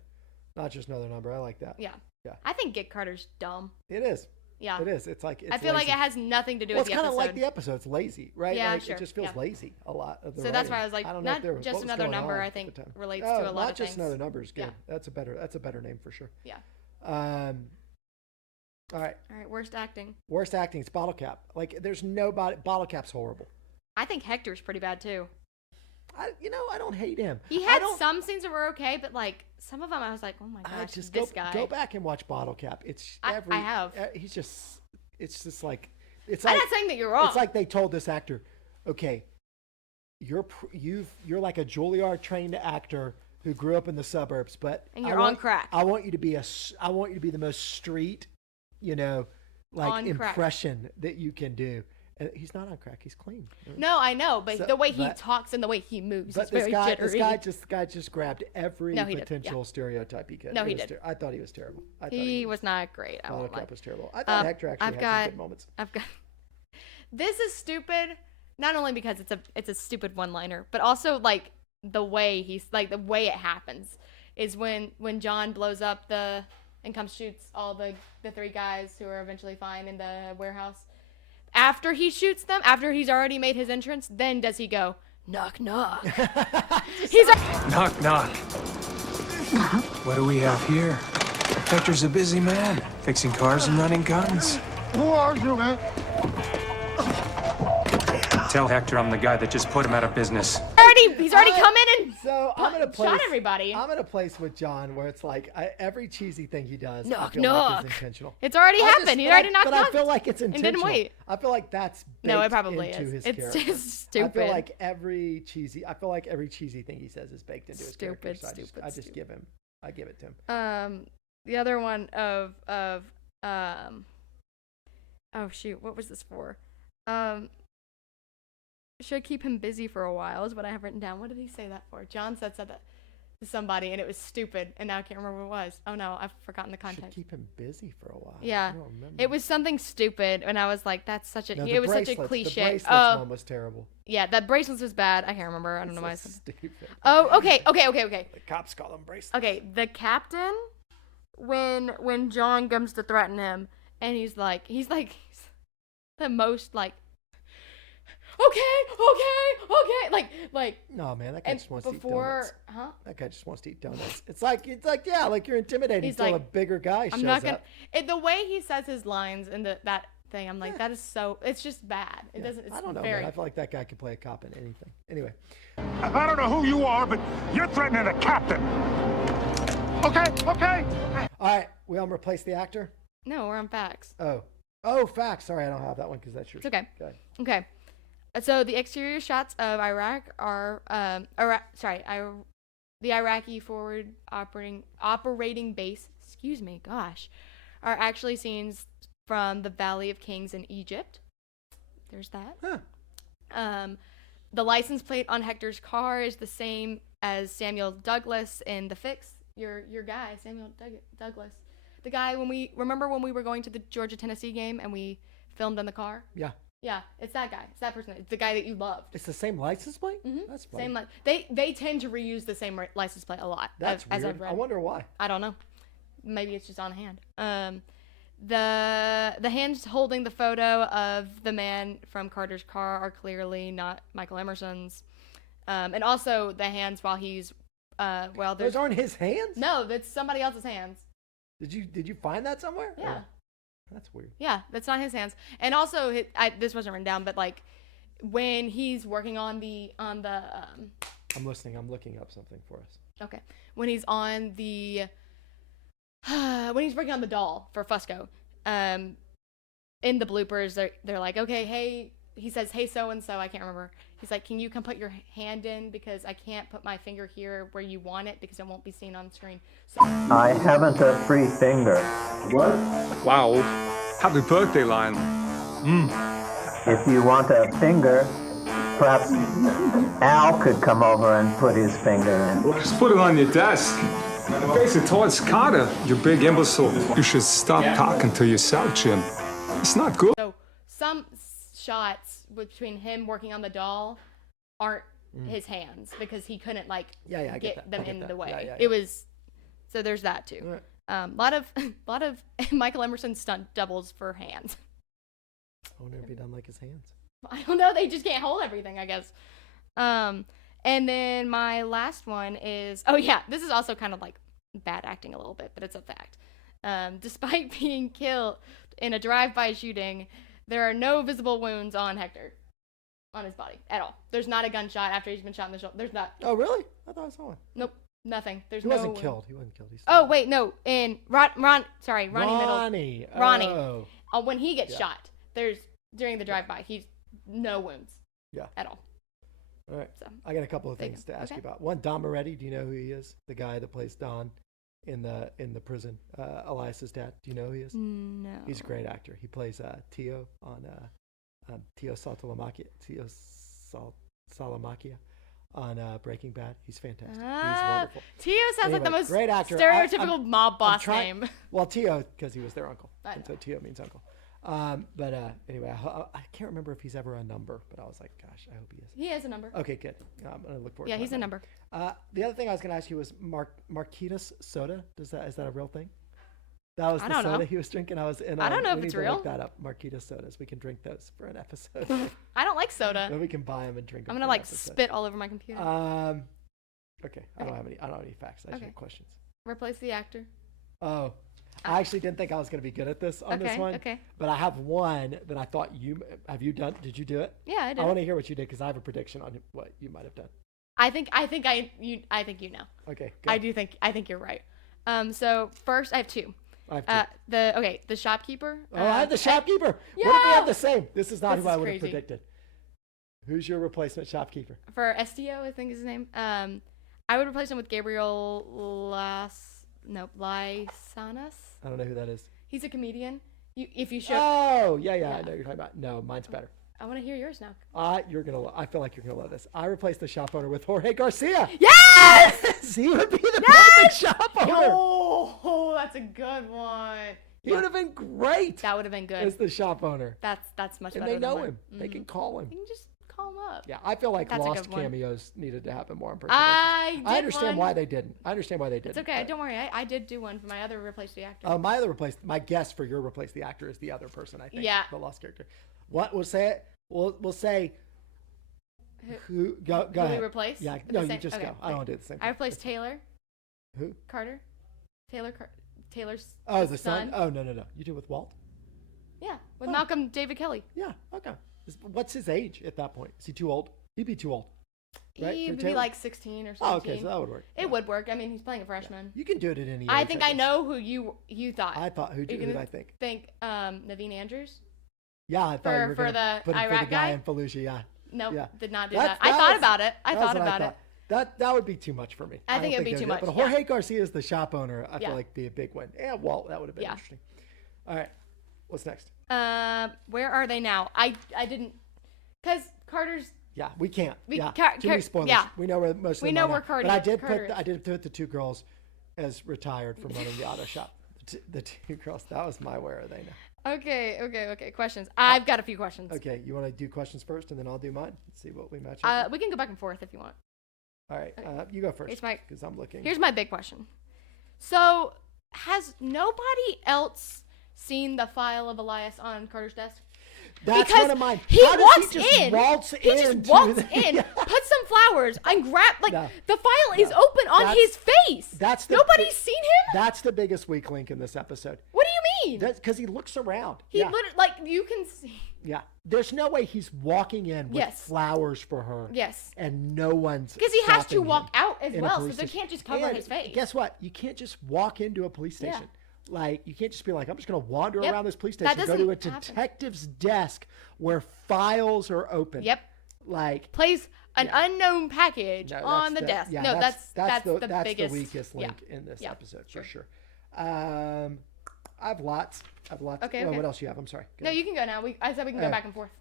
Not just another number. I like that. Yeah. Yeah. I think Get Carter's dumb. It is. Yeah. It is. It's like I feel like it has nothing to do Well, with it's the kind episode. of like the episode. It's lazy, right? Yeah, like, sure. It just feels Yeah. lazy a lot of the So that's writing. why I was like, don't know Not if there was- Just what was Another going Number, on I at think the time. relates Oh, to a lot Not of Just things. Another Number is good. Yeah. That's a better name for sure. Yeah. All right. All right. Worst acting. Worst acting. It's Bottle Cap. Like, there's nobody. Bottle Cap's horrible. I think Hector's pretty bad too. I don't hate him. He I had don't- some scenes that were okay, but like some of them, I was like, oh my gosh, just this guy. go back and watch Bottle Cap. It's I have. He's just. It's just like. It's I'm like. not saying that you're wrong. It's like they told this actor, okay, you're like a Juilliard trained actor who grew up in the suburbs, but And you're on crack. I want you to be the most street like On crack. impression that you can do. And he's not on crack. He's clean. No, I know, but the way he talks and the way he moves is very jittery. This guy just grabbed every potential stereotype he could. No, he did. I thought he was terrible. He was not great. I won't lie. Was terrible. I thought Hector actually had some good moments. This is stupid, not only because it's a stupid one-liner, but also like the way the way it happens is when John blows up and comes shoots all the 3 guys who are eventually fine in the warehouse. After he shoots them, after he's already made his entrance, then does he go, knock, knock. He's like, Knock, knock. What do we have here? Hector's a busy man, fixing cars and running guns. Who are you, man? Tell Hector I'm the guy that just put him out of business. he's already come in and shot everybody. I'm in a place with John where it's like every cheesy thing he does, knock, I feel knock. like is intentional. It's already happened. He already knocked But knocked. I feel like it's intentional. And didn't wait. I feel like that's No, it baked probably into is. his It's character. just stupid. I feel like every cheesy thing he says is baked into his character. So I just give it to him. The other one of oh shoot, what was this for? Should keep him busy for a while is what I have written down. What did he say that for? John said that to somebody and it was stupid and now I can't remember what it was. Oh no, I've forgotten the context. Should keep him busy for a while. Yeah. I don't remember. It was something stupid and I was like, that's such a No, it was such a the cliche. bracelets one was terrible. Yeah, that bracelets was bad. I can't remember. I don't know why I said that. Stupid. Oh, okay. The cops call them bracelets. Okay, the captain when John comes to threaten him and he's the most like okay like no man, that guy just wants to eat before donuts. That guy just wants to eat donuts. It's like yeah, like you're intimidating he's until like, a bigger guy shows I'm not gonna up. the way he says his lines and that thing, I'm like, that is so it's just bad. It doesn't it's I don't know, very man. I feel like that guy could play a cop in anything. Anyway. I don't know who you are, but you're threatening the captain. Okay. All right, we all replace the actor? No, we're on facts. Oh, facts. Sorry, I don't have that one because that's yours. It's okay. Go ahead. Okay. So the exterior shots of Iraq are the Iraqi forward operating base, are actually scenes from the Valley of Kings in Egypt. There's that. Huh. The license plate on Hector's car is the same as Samuel Douglas in The Fix. Your guy, Samuel Douglas. The guy when we were going to the Georgia-Tennessee game and we filmed in the car? Yeah. Yeah, it's that guy. It's that person. It's the guy that you loved. It's the same license plate? Mm-hmm. That's funny. Same they tend to reuse the same license plate a lot. That's as weird. I've read. I wonder why. I don't know. Maybe it's just on hand. The hands holding the photo of the man from Carter's car are clearly not Michael Emerson's. And also the hands while he's those aren't his hands? No, that's somebody else's hands. Did you find that somewhere? Yeah. Or? That's weird. Yeah, that's not his hands. And also, this wasn't written down, but like when he's working on the. I'm listening. I'm looking up something for us. Okay, when he's on the. When he's working on the doll for Fusco, in the bloopers, they're like, okay, hey, he says, hey, so and so, I can't remember. He's like, can you come put your hand in because I can't put my finger here where you want it because it won't be seen on screen. So I haven't a free finger. What? Wow. Happy birthday, Lion. If you want a finger, perhaps Al could come over and put his finger in. Just put it on your desk. Face it towards Carter, you big imbecile. You should stop talking to yourself, Jim. It's not good. So some shots between him working on the doll aren't his hands because he couldn't get them in the way. Yeah. It was so there's that too. A lot of Michael Emerson stunt doubles for hands. I wonder if he done like his hands. I don't know. They just can't hold everything, I guess. And then my last one is this is also kind of like bad acting a little bit, but it's a fact. Despite being killed in a drive-by shooting, there are no visible wounds on Hector, on his body at all. There's not a gunshot after he's been shot in the shoulder. There's not. Oh, really? I thought I saw one. Nope, nothing. There's He no. wasn't killed. He wasn't killed. Oh wait, no. In Ronnie Ronnie. Ronnie. When he gets shot, there's during the drive-by, he's no wounds. Yeah. At all. All right. So I got a couple of things to ask you about. One, Don Moretti. Do you know who he is? The guy that plays Don in the prison. Elias's dad. Do you know who he is? No. He's a great actor. He plays Tio on Tio Salamakia on Breaking Bad. He's fantastic. He's wonderful. Tio sounds like the most great actor. stereotypical mob boss name. Well, Tio, because he was their uncle. And so Tio means uncle. Anyway, I can't remember if he's ever a number, but I was like, gosh, I hope he is. He is a number. Okay, good. I'm going to look forward to he's a number. The other thing I was going to ask you was Marquitas soda. Is that a real thing? That was the soda he was drinking. I don't know if it's real. Look that up. Marquitas sodas. We can drink those for an episode. I don't like soda. Then we can buy them and drink them. I'm gonna spit all over my computer. Okay. I don't have any facts. I just have questions. Replace the actor. Oh, I actually didn't think I was going to be good at this on this one. Okay. But I have one that I thought did you do it? Yeah, I did. I want to hear what you did because I have a prediction on what you might have done. I think you know. Okay. Good. I think you're right. So first I have two. I have two. The shopkeeper. I had the shopkeeper. Yeah! What if we have the same? This is not This who I is would have crazy. predicted. Who's your replacement shopkeeper? For STO, I think is his name. I would replace him with Gabriel Lysanas. I don't know who that is. He's a comedian. If you show. Oh, yeah. I know what you're talking about. No, mine's better. I want to hear yours now. I feel like you're gonna love this. I replaced the shop owner with Jorge Garcia. Yes! He would be the perfect shop owner. Oh, that's a good one. He would have been great. That would have been good. As the shop owner. That's much and better. they know than him. Mm-hmm. They can call him. You can just call him up. Yeah, I feel like That's a lost good one. cameos needed to happen more in person. I understand why they didn't. It's okay. Don't worry. I did do one for my other replace the actor. My guess for your replace the actor is the other person. I think. Yeah. The lost character. What we'll say it. We'll say. Who go Who ahead. we replace? Yeah. With No, the you same- just okay, go. I don't want to do the same. I replaced Taylor. Who? Carter. Taylor's. Oh, the son. Oh no. You do with Walt. Yeah, with Malcolm David Kelly. Yeah. Okay. What's his age at that point? Is he too old? He'd be too old. Right? He For would be Taylor? like 16 or 17. Oh, okay, so that would work. It would work. I mean, he's playing a freshman. You can do it at any age. I think I guess. know who you thought. I thought who did I think? Naveen Andrews. Yeah, I thought you were for gonna the put him for Iraq the guy guy? in Fallujah. Yeah. No, Yeah. did not do That that. I thought was- about it. I That's thought what about it. That would be too much for me. I think it'd be too much, But yeah. Jorge Garcia is the shop owner. I Yeah. feel like be a big one. Yeah, Walt, that would have been Yeah. interesting. All right, what's next? Where are they now? I didn't, cause Carter's. Yeah, we can't. We- Too many spoilers. yeah. We know where most of We them know are where now. Carter- But Carter I is. did put the two girls as retired from running the auto shop. The two girls. That was my where are they now? Okay. Questions. I've got a few questions. Okay, you want to do questions first, and then I'll do mine. Let's see what we match up. With. We can go back and forth if you want. All right, you go first. Here's my- because I'm looking. Here's my big question. So, has nobody else seen the file of Elias on Carter's desk? That's because one of mine. He How does walks he just in. Waltz He just into walks the- in, Yeah. puts some flowers, and No. the file is open on That's- his face. Nobody's big- seen him. That's the biggest weak link in this episode. What do you mean? That's because he looks around. He yeah. literally, you can see. Yeah. There's no way he's walking in with Yes. flowers for her. Yes. And no one's Because he has to stopping walk him out as in a well, so police they station. can't just cover And his face. Guess what? You can't just walk into a police Yeah. station. Like, you can't just be like, I'm just going to wander Yep. around this police That station, go to a doesn't happen. detective's desk where files are open. Yep. Like, Plays an unknown package no, on the that's desk. yeah, No, that's the that's biggest. the weakest link yeah. in this Yeah. episode for sure. I have lots. Okay, Well, okay. what else you have? I'm sorry. Go No, ahead. you can go now. I said we can go back and forth.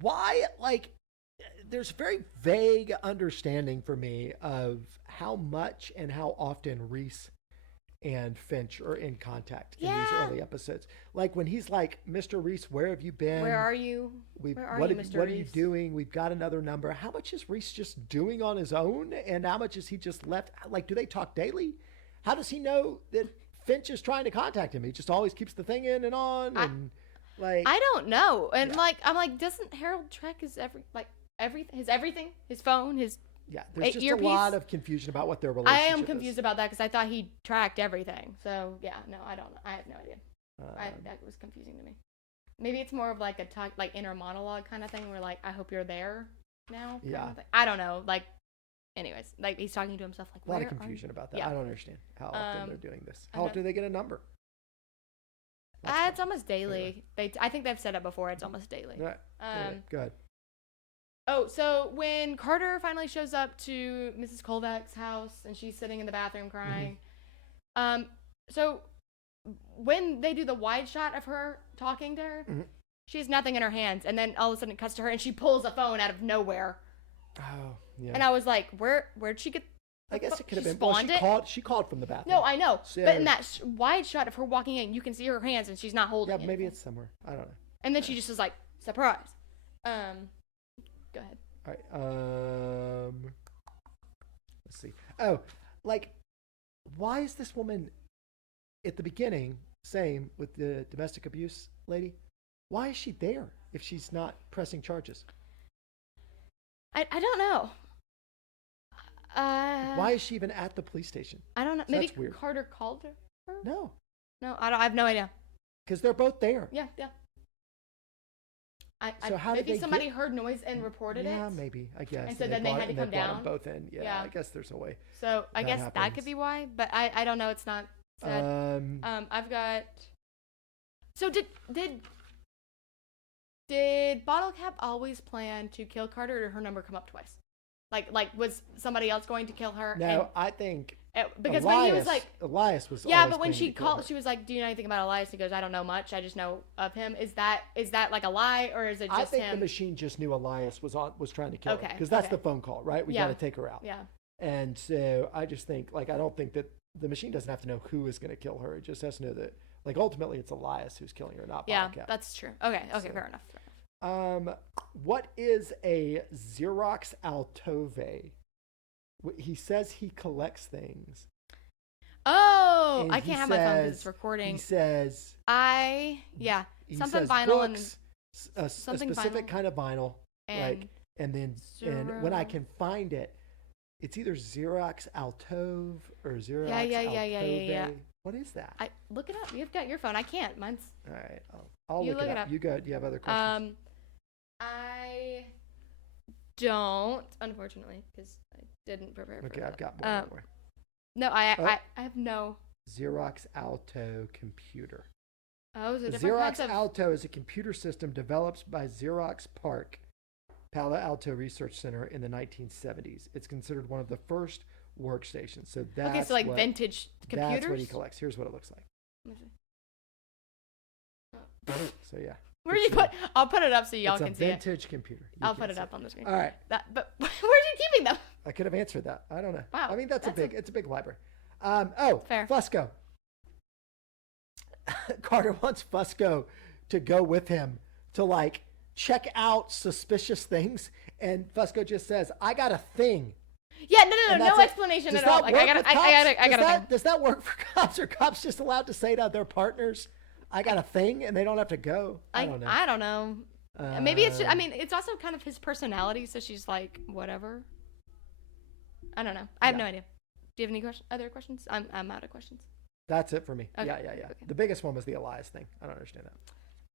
Why, like, there's very vague understanding for me of how much and how often Reese and Finch are in contact in these Yeah. early episodes. Like when he's like, Mr. Reese, where have you been? Where are you? What Mr. are you Reese? doing? We've got another number. How much is Reese just doing on his own? And how much is he just left? Like, do they talk daily? How does he know that Finch is trying to contact him? He just always keeps the thing in and on. And like, I don't know. And Yeah. like, I'm like, doesn't Harold track his everything, his phone, his. yeah, there's just earpiece? a lot of confusion about what their relationship I is. am confused about that because I thought he tracked everything. So yeah, no, I don't know. I have no idea. That was confusing to me. Maybe it's more of like a talk, like inner monologue kind of thing, where like, I hope you're there now. kind Yeah. of thing. I don't know. Like, anyways, like he's talking to himself. Like, A lot where of are confusion you? about that. Yeah. I don't understand how often they're doing this. How I'm often do they get a number? It's almost daily. I think they've said it before. It's almost daily. Right. Anyway, go ahead. Oh, so when Carter finally shows up to Mrs. Kolbeck's house and she's sitting in the bathroom crying, so when they do the wide shot of her talking to her, she has nothing in her hands, and then all of a sudden it cuts to her and she pulls a phone out of nowhere. Oh, yeah. And I was like, where'd she get? I guess it could have She been. Well, spawned it? She called from the bathroom. No, I know, So- but in that wide shot of her walking in, you can see her hands and she's not holding. Yeah, maybe anything. it's somewhere. I don't know. And then she just was like, surprise. Go ahead. All right. Let's see. Oh, like, why is this woman at the beginning, same with the domestic abuse lady? Why is she there if she's not pressing charges? I don't know. Why is she even at the police station? I don't know. So Maybe that's weird. Carter called her? No, I have no idea. because they're both there. Yeah. So how did maybe they somebody get- heard noise and reported it. Yeah, maybe. I guess. And so then they brought- had to and come brought down? them both in. Yeah, Yeah. I guess there's a way. So I That guess that happens. could be why, but I don't know. It's not said. I've got. So did Bottle Cap always plan to kill Carter, or did her number come up twice? Like was somebody else going to kill her? No, I think because Elias, when he was like, Elias was. yeah, always but when planning she to kill called, her. she was like, "Do you know anything about Elias?" He goes, "I don't know much. I just know of him." Is that like a lie, or is it just I think him? the machine just knew Elias was trying to kill her Okay, because that's okay. the phone call, right? We Yeah. got to take her out. Yeah. And so I just think, like, I don't think that the machine doesn't have to know who is going to kill her. It just has to know that, like, ultimately it's Elias who's killing her, not Yeah, Bottle Cap. that's true. Okay, So- fair enough. What is a Xerox Altove? He says he collects things. Oh, And I he can't have my phone because says- it's recording. He says he something says vinyl books, a something specific vinyl kind of vinyl, and like, and when I Xero- can find it, it's either Xerox Altove or Xerox Yeah. Altove. What is that? I look it up. You've got your phone. I can't. Mine's All right, I'll You look it up. You go. Do you have other questions? I don't, unfortunately, because I didn't prepare for Okay, that. I've got more. Don't worry. No, I have no. Xerox Alto computer. Oh, so The different Xerox kinds of. Alto is a computer system developed by Xerox PARC, Palo Alto Research Center, in the 1970s. It's considered one of the first workstations. So that's Okay, so like vintage computers. That's what he collects. Here's what it looks like. Let me see. So yeah. Where'd you put? I'll put it up so y'all It's can a see it. vintage computer. You I'll can't put it see up on the screen. All right. But where's you keeping them? I could have answered that. I don't know. Wow, I mean, it's a that's big library. Fair. Fusco. Carter wants Fusco to go with him to, like, check out suspicious things, and Fusco just says, "I got a thing." Yeah, And no that's it. explanation Does at all. that Like I work gotta, with I cops? gotta. Does that work for cops? Are cops just allowed to say to their partners, "I got a thing," and they don't have to go? I don't know. I don't know. Maybe it's just, I mean, it's also kind of his personality, so she's like, whatever. I don't know. I have no idea. Do you have any other questions? I'm out of questions. That's it for me. Okay. Yeah. Okay. The biggest one was the Elias thing. I don't understand that.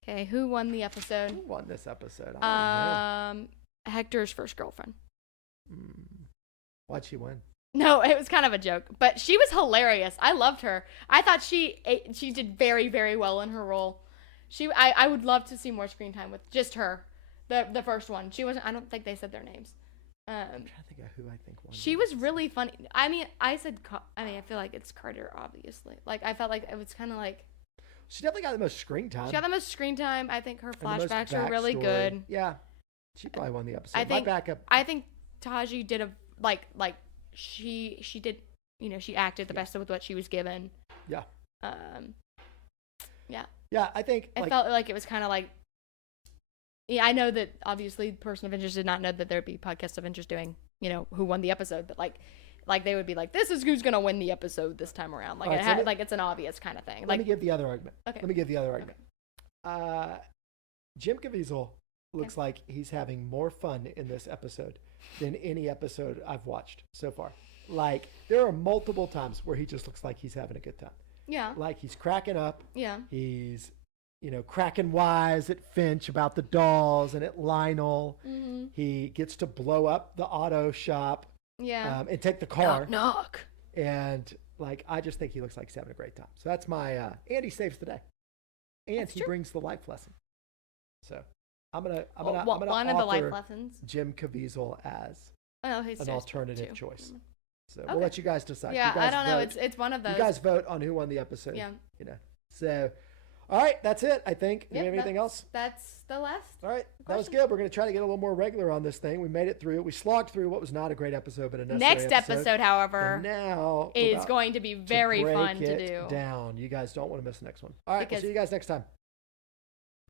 Okay, who won the episode? Who won this episode? I don't know. Hector's first girlfriend. Why'd she win? No, it was kind of a joke, but she was hilarious. I loved her. I thought she did very, very well in her role. I would love to see more screen time with just her, the first one. She wasn't. I don't think they said their names. I'm trying to think of who I think won. She was really funny. I mean, I feel like it's Carter, obviously. Like, I felt like it was kind of like. She definitely got the most screen time. She got the most screen time. I think her and the most flashbacks are really backstory. good. Yeah, she probably won the episode. I think. My backup. I think Taji did she did. You know, she acted the best with what she was given. Yeah. Yeah. Yeah, I think. It felt like it was kind of like. Yeah, I know that obviously Person of Interest did not know that there'd be Podcast of Interest doing, you know, who won the episode, but like they would be like, this is who's gonna win the episode this time around. Like Right, like it's an obvious kind of thing. Let me give the other argument. Okay. Let me give the other argument. Jim Caviezel looks like he's having more fun in this episode than any episode I've watched so far. Like, there are multiple times where he just looks like he's having a good time. Yeah. Like, he's cracking up. Yeah. He's, cracking wise at Finch about the dolls and at Lionel. Mm-hmm. He gets to blow up the auto shop. Yeah. And take the car. Knock. And, like, I just think he looks like he's having a great time. So that's my, and he saves the day. And That's he true. brings the life lesson. So I'm gonna one of the life offer lessons. Jim Caviezel as Oh, he's an just alternative two. choice. So Okay. we'll let you guys decide. Yeah, You guys I don't know. vote. It's one of those. You guys vote on who won the episode. Yeah. You know. So, all right, that's it. I think. Do Yep, we have anything else? That's the last. All right, that was question. good. We're going to try to get a little more regular on this thing. We made it through. We slogged through what was not a great episode, but a necessary Next episode, And however, now is about going to be very break fun to it do. down. You guys don't want to miss the next one. All right, we'll Because- see you guys next time.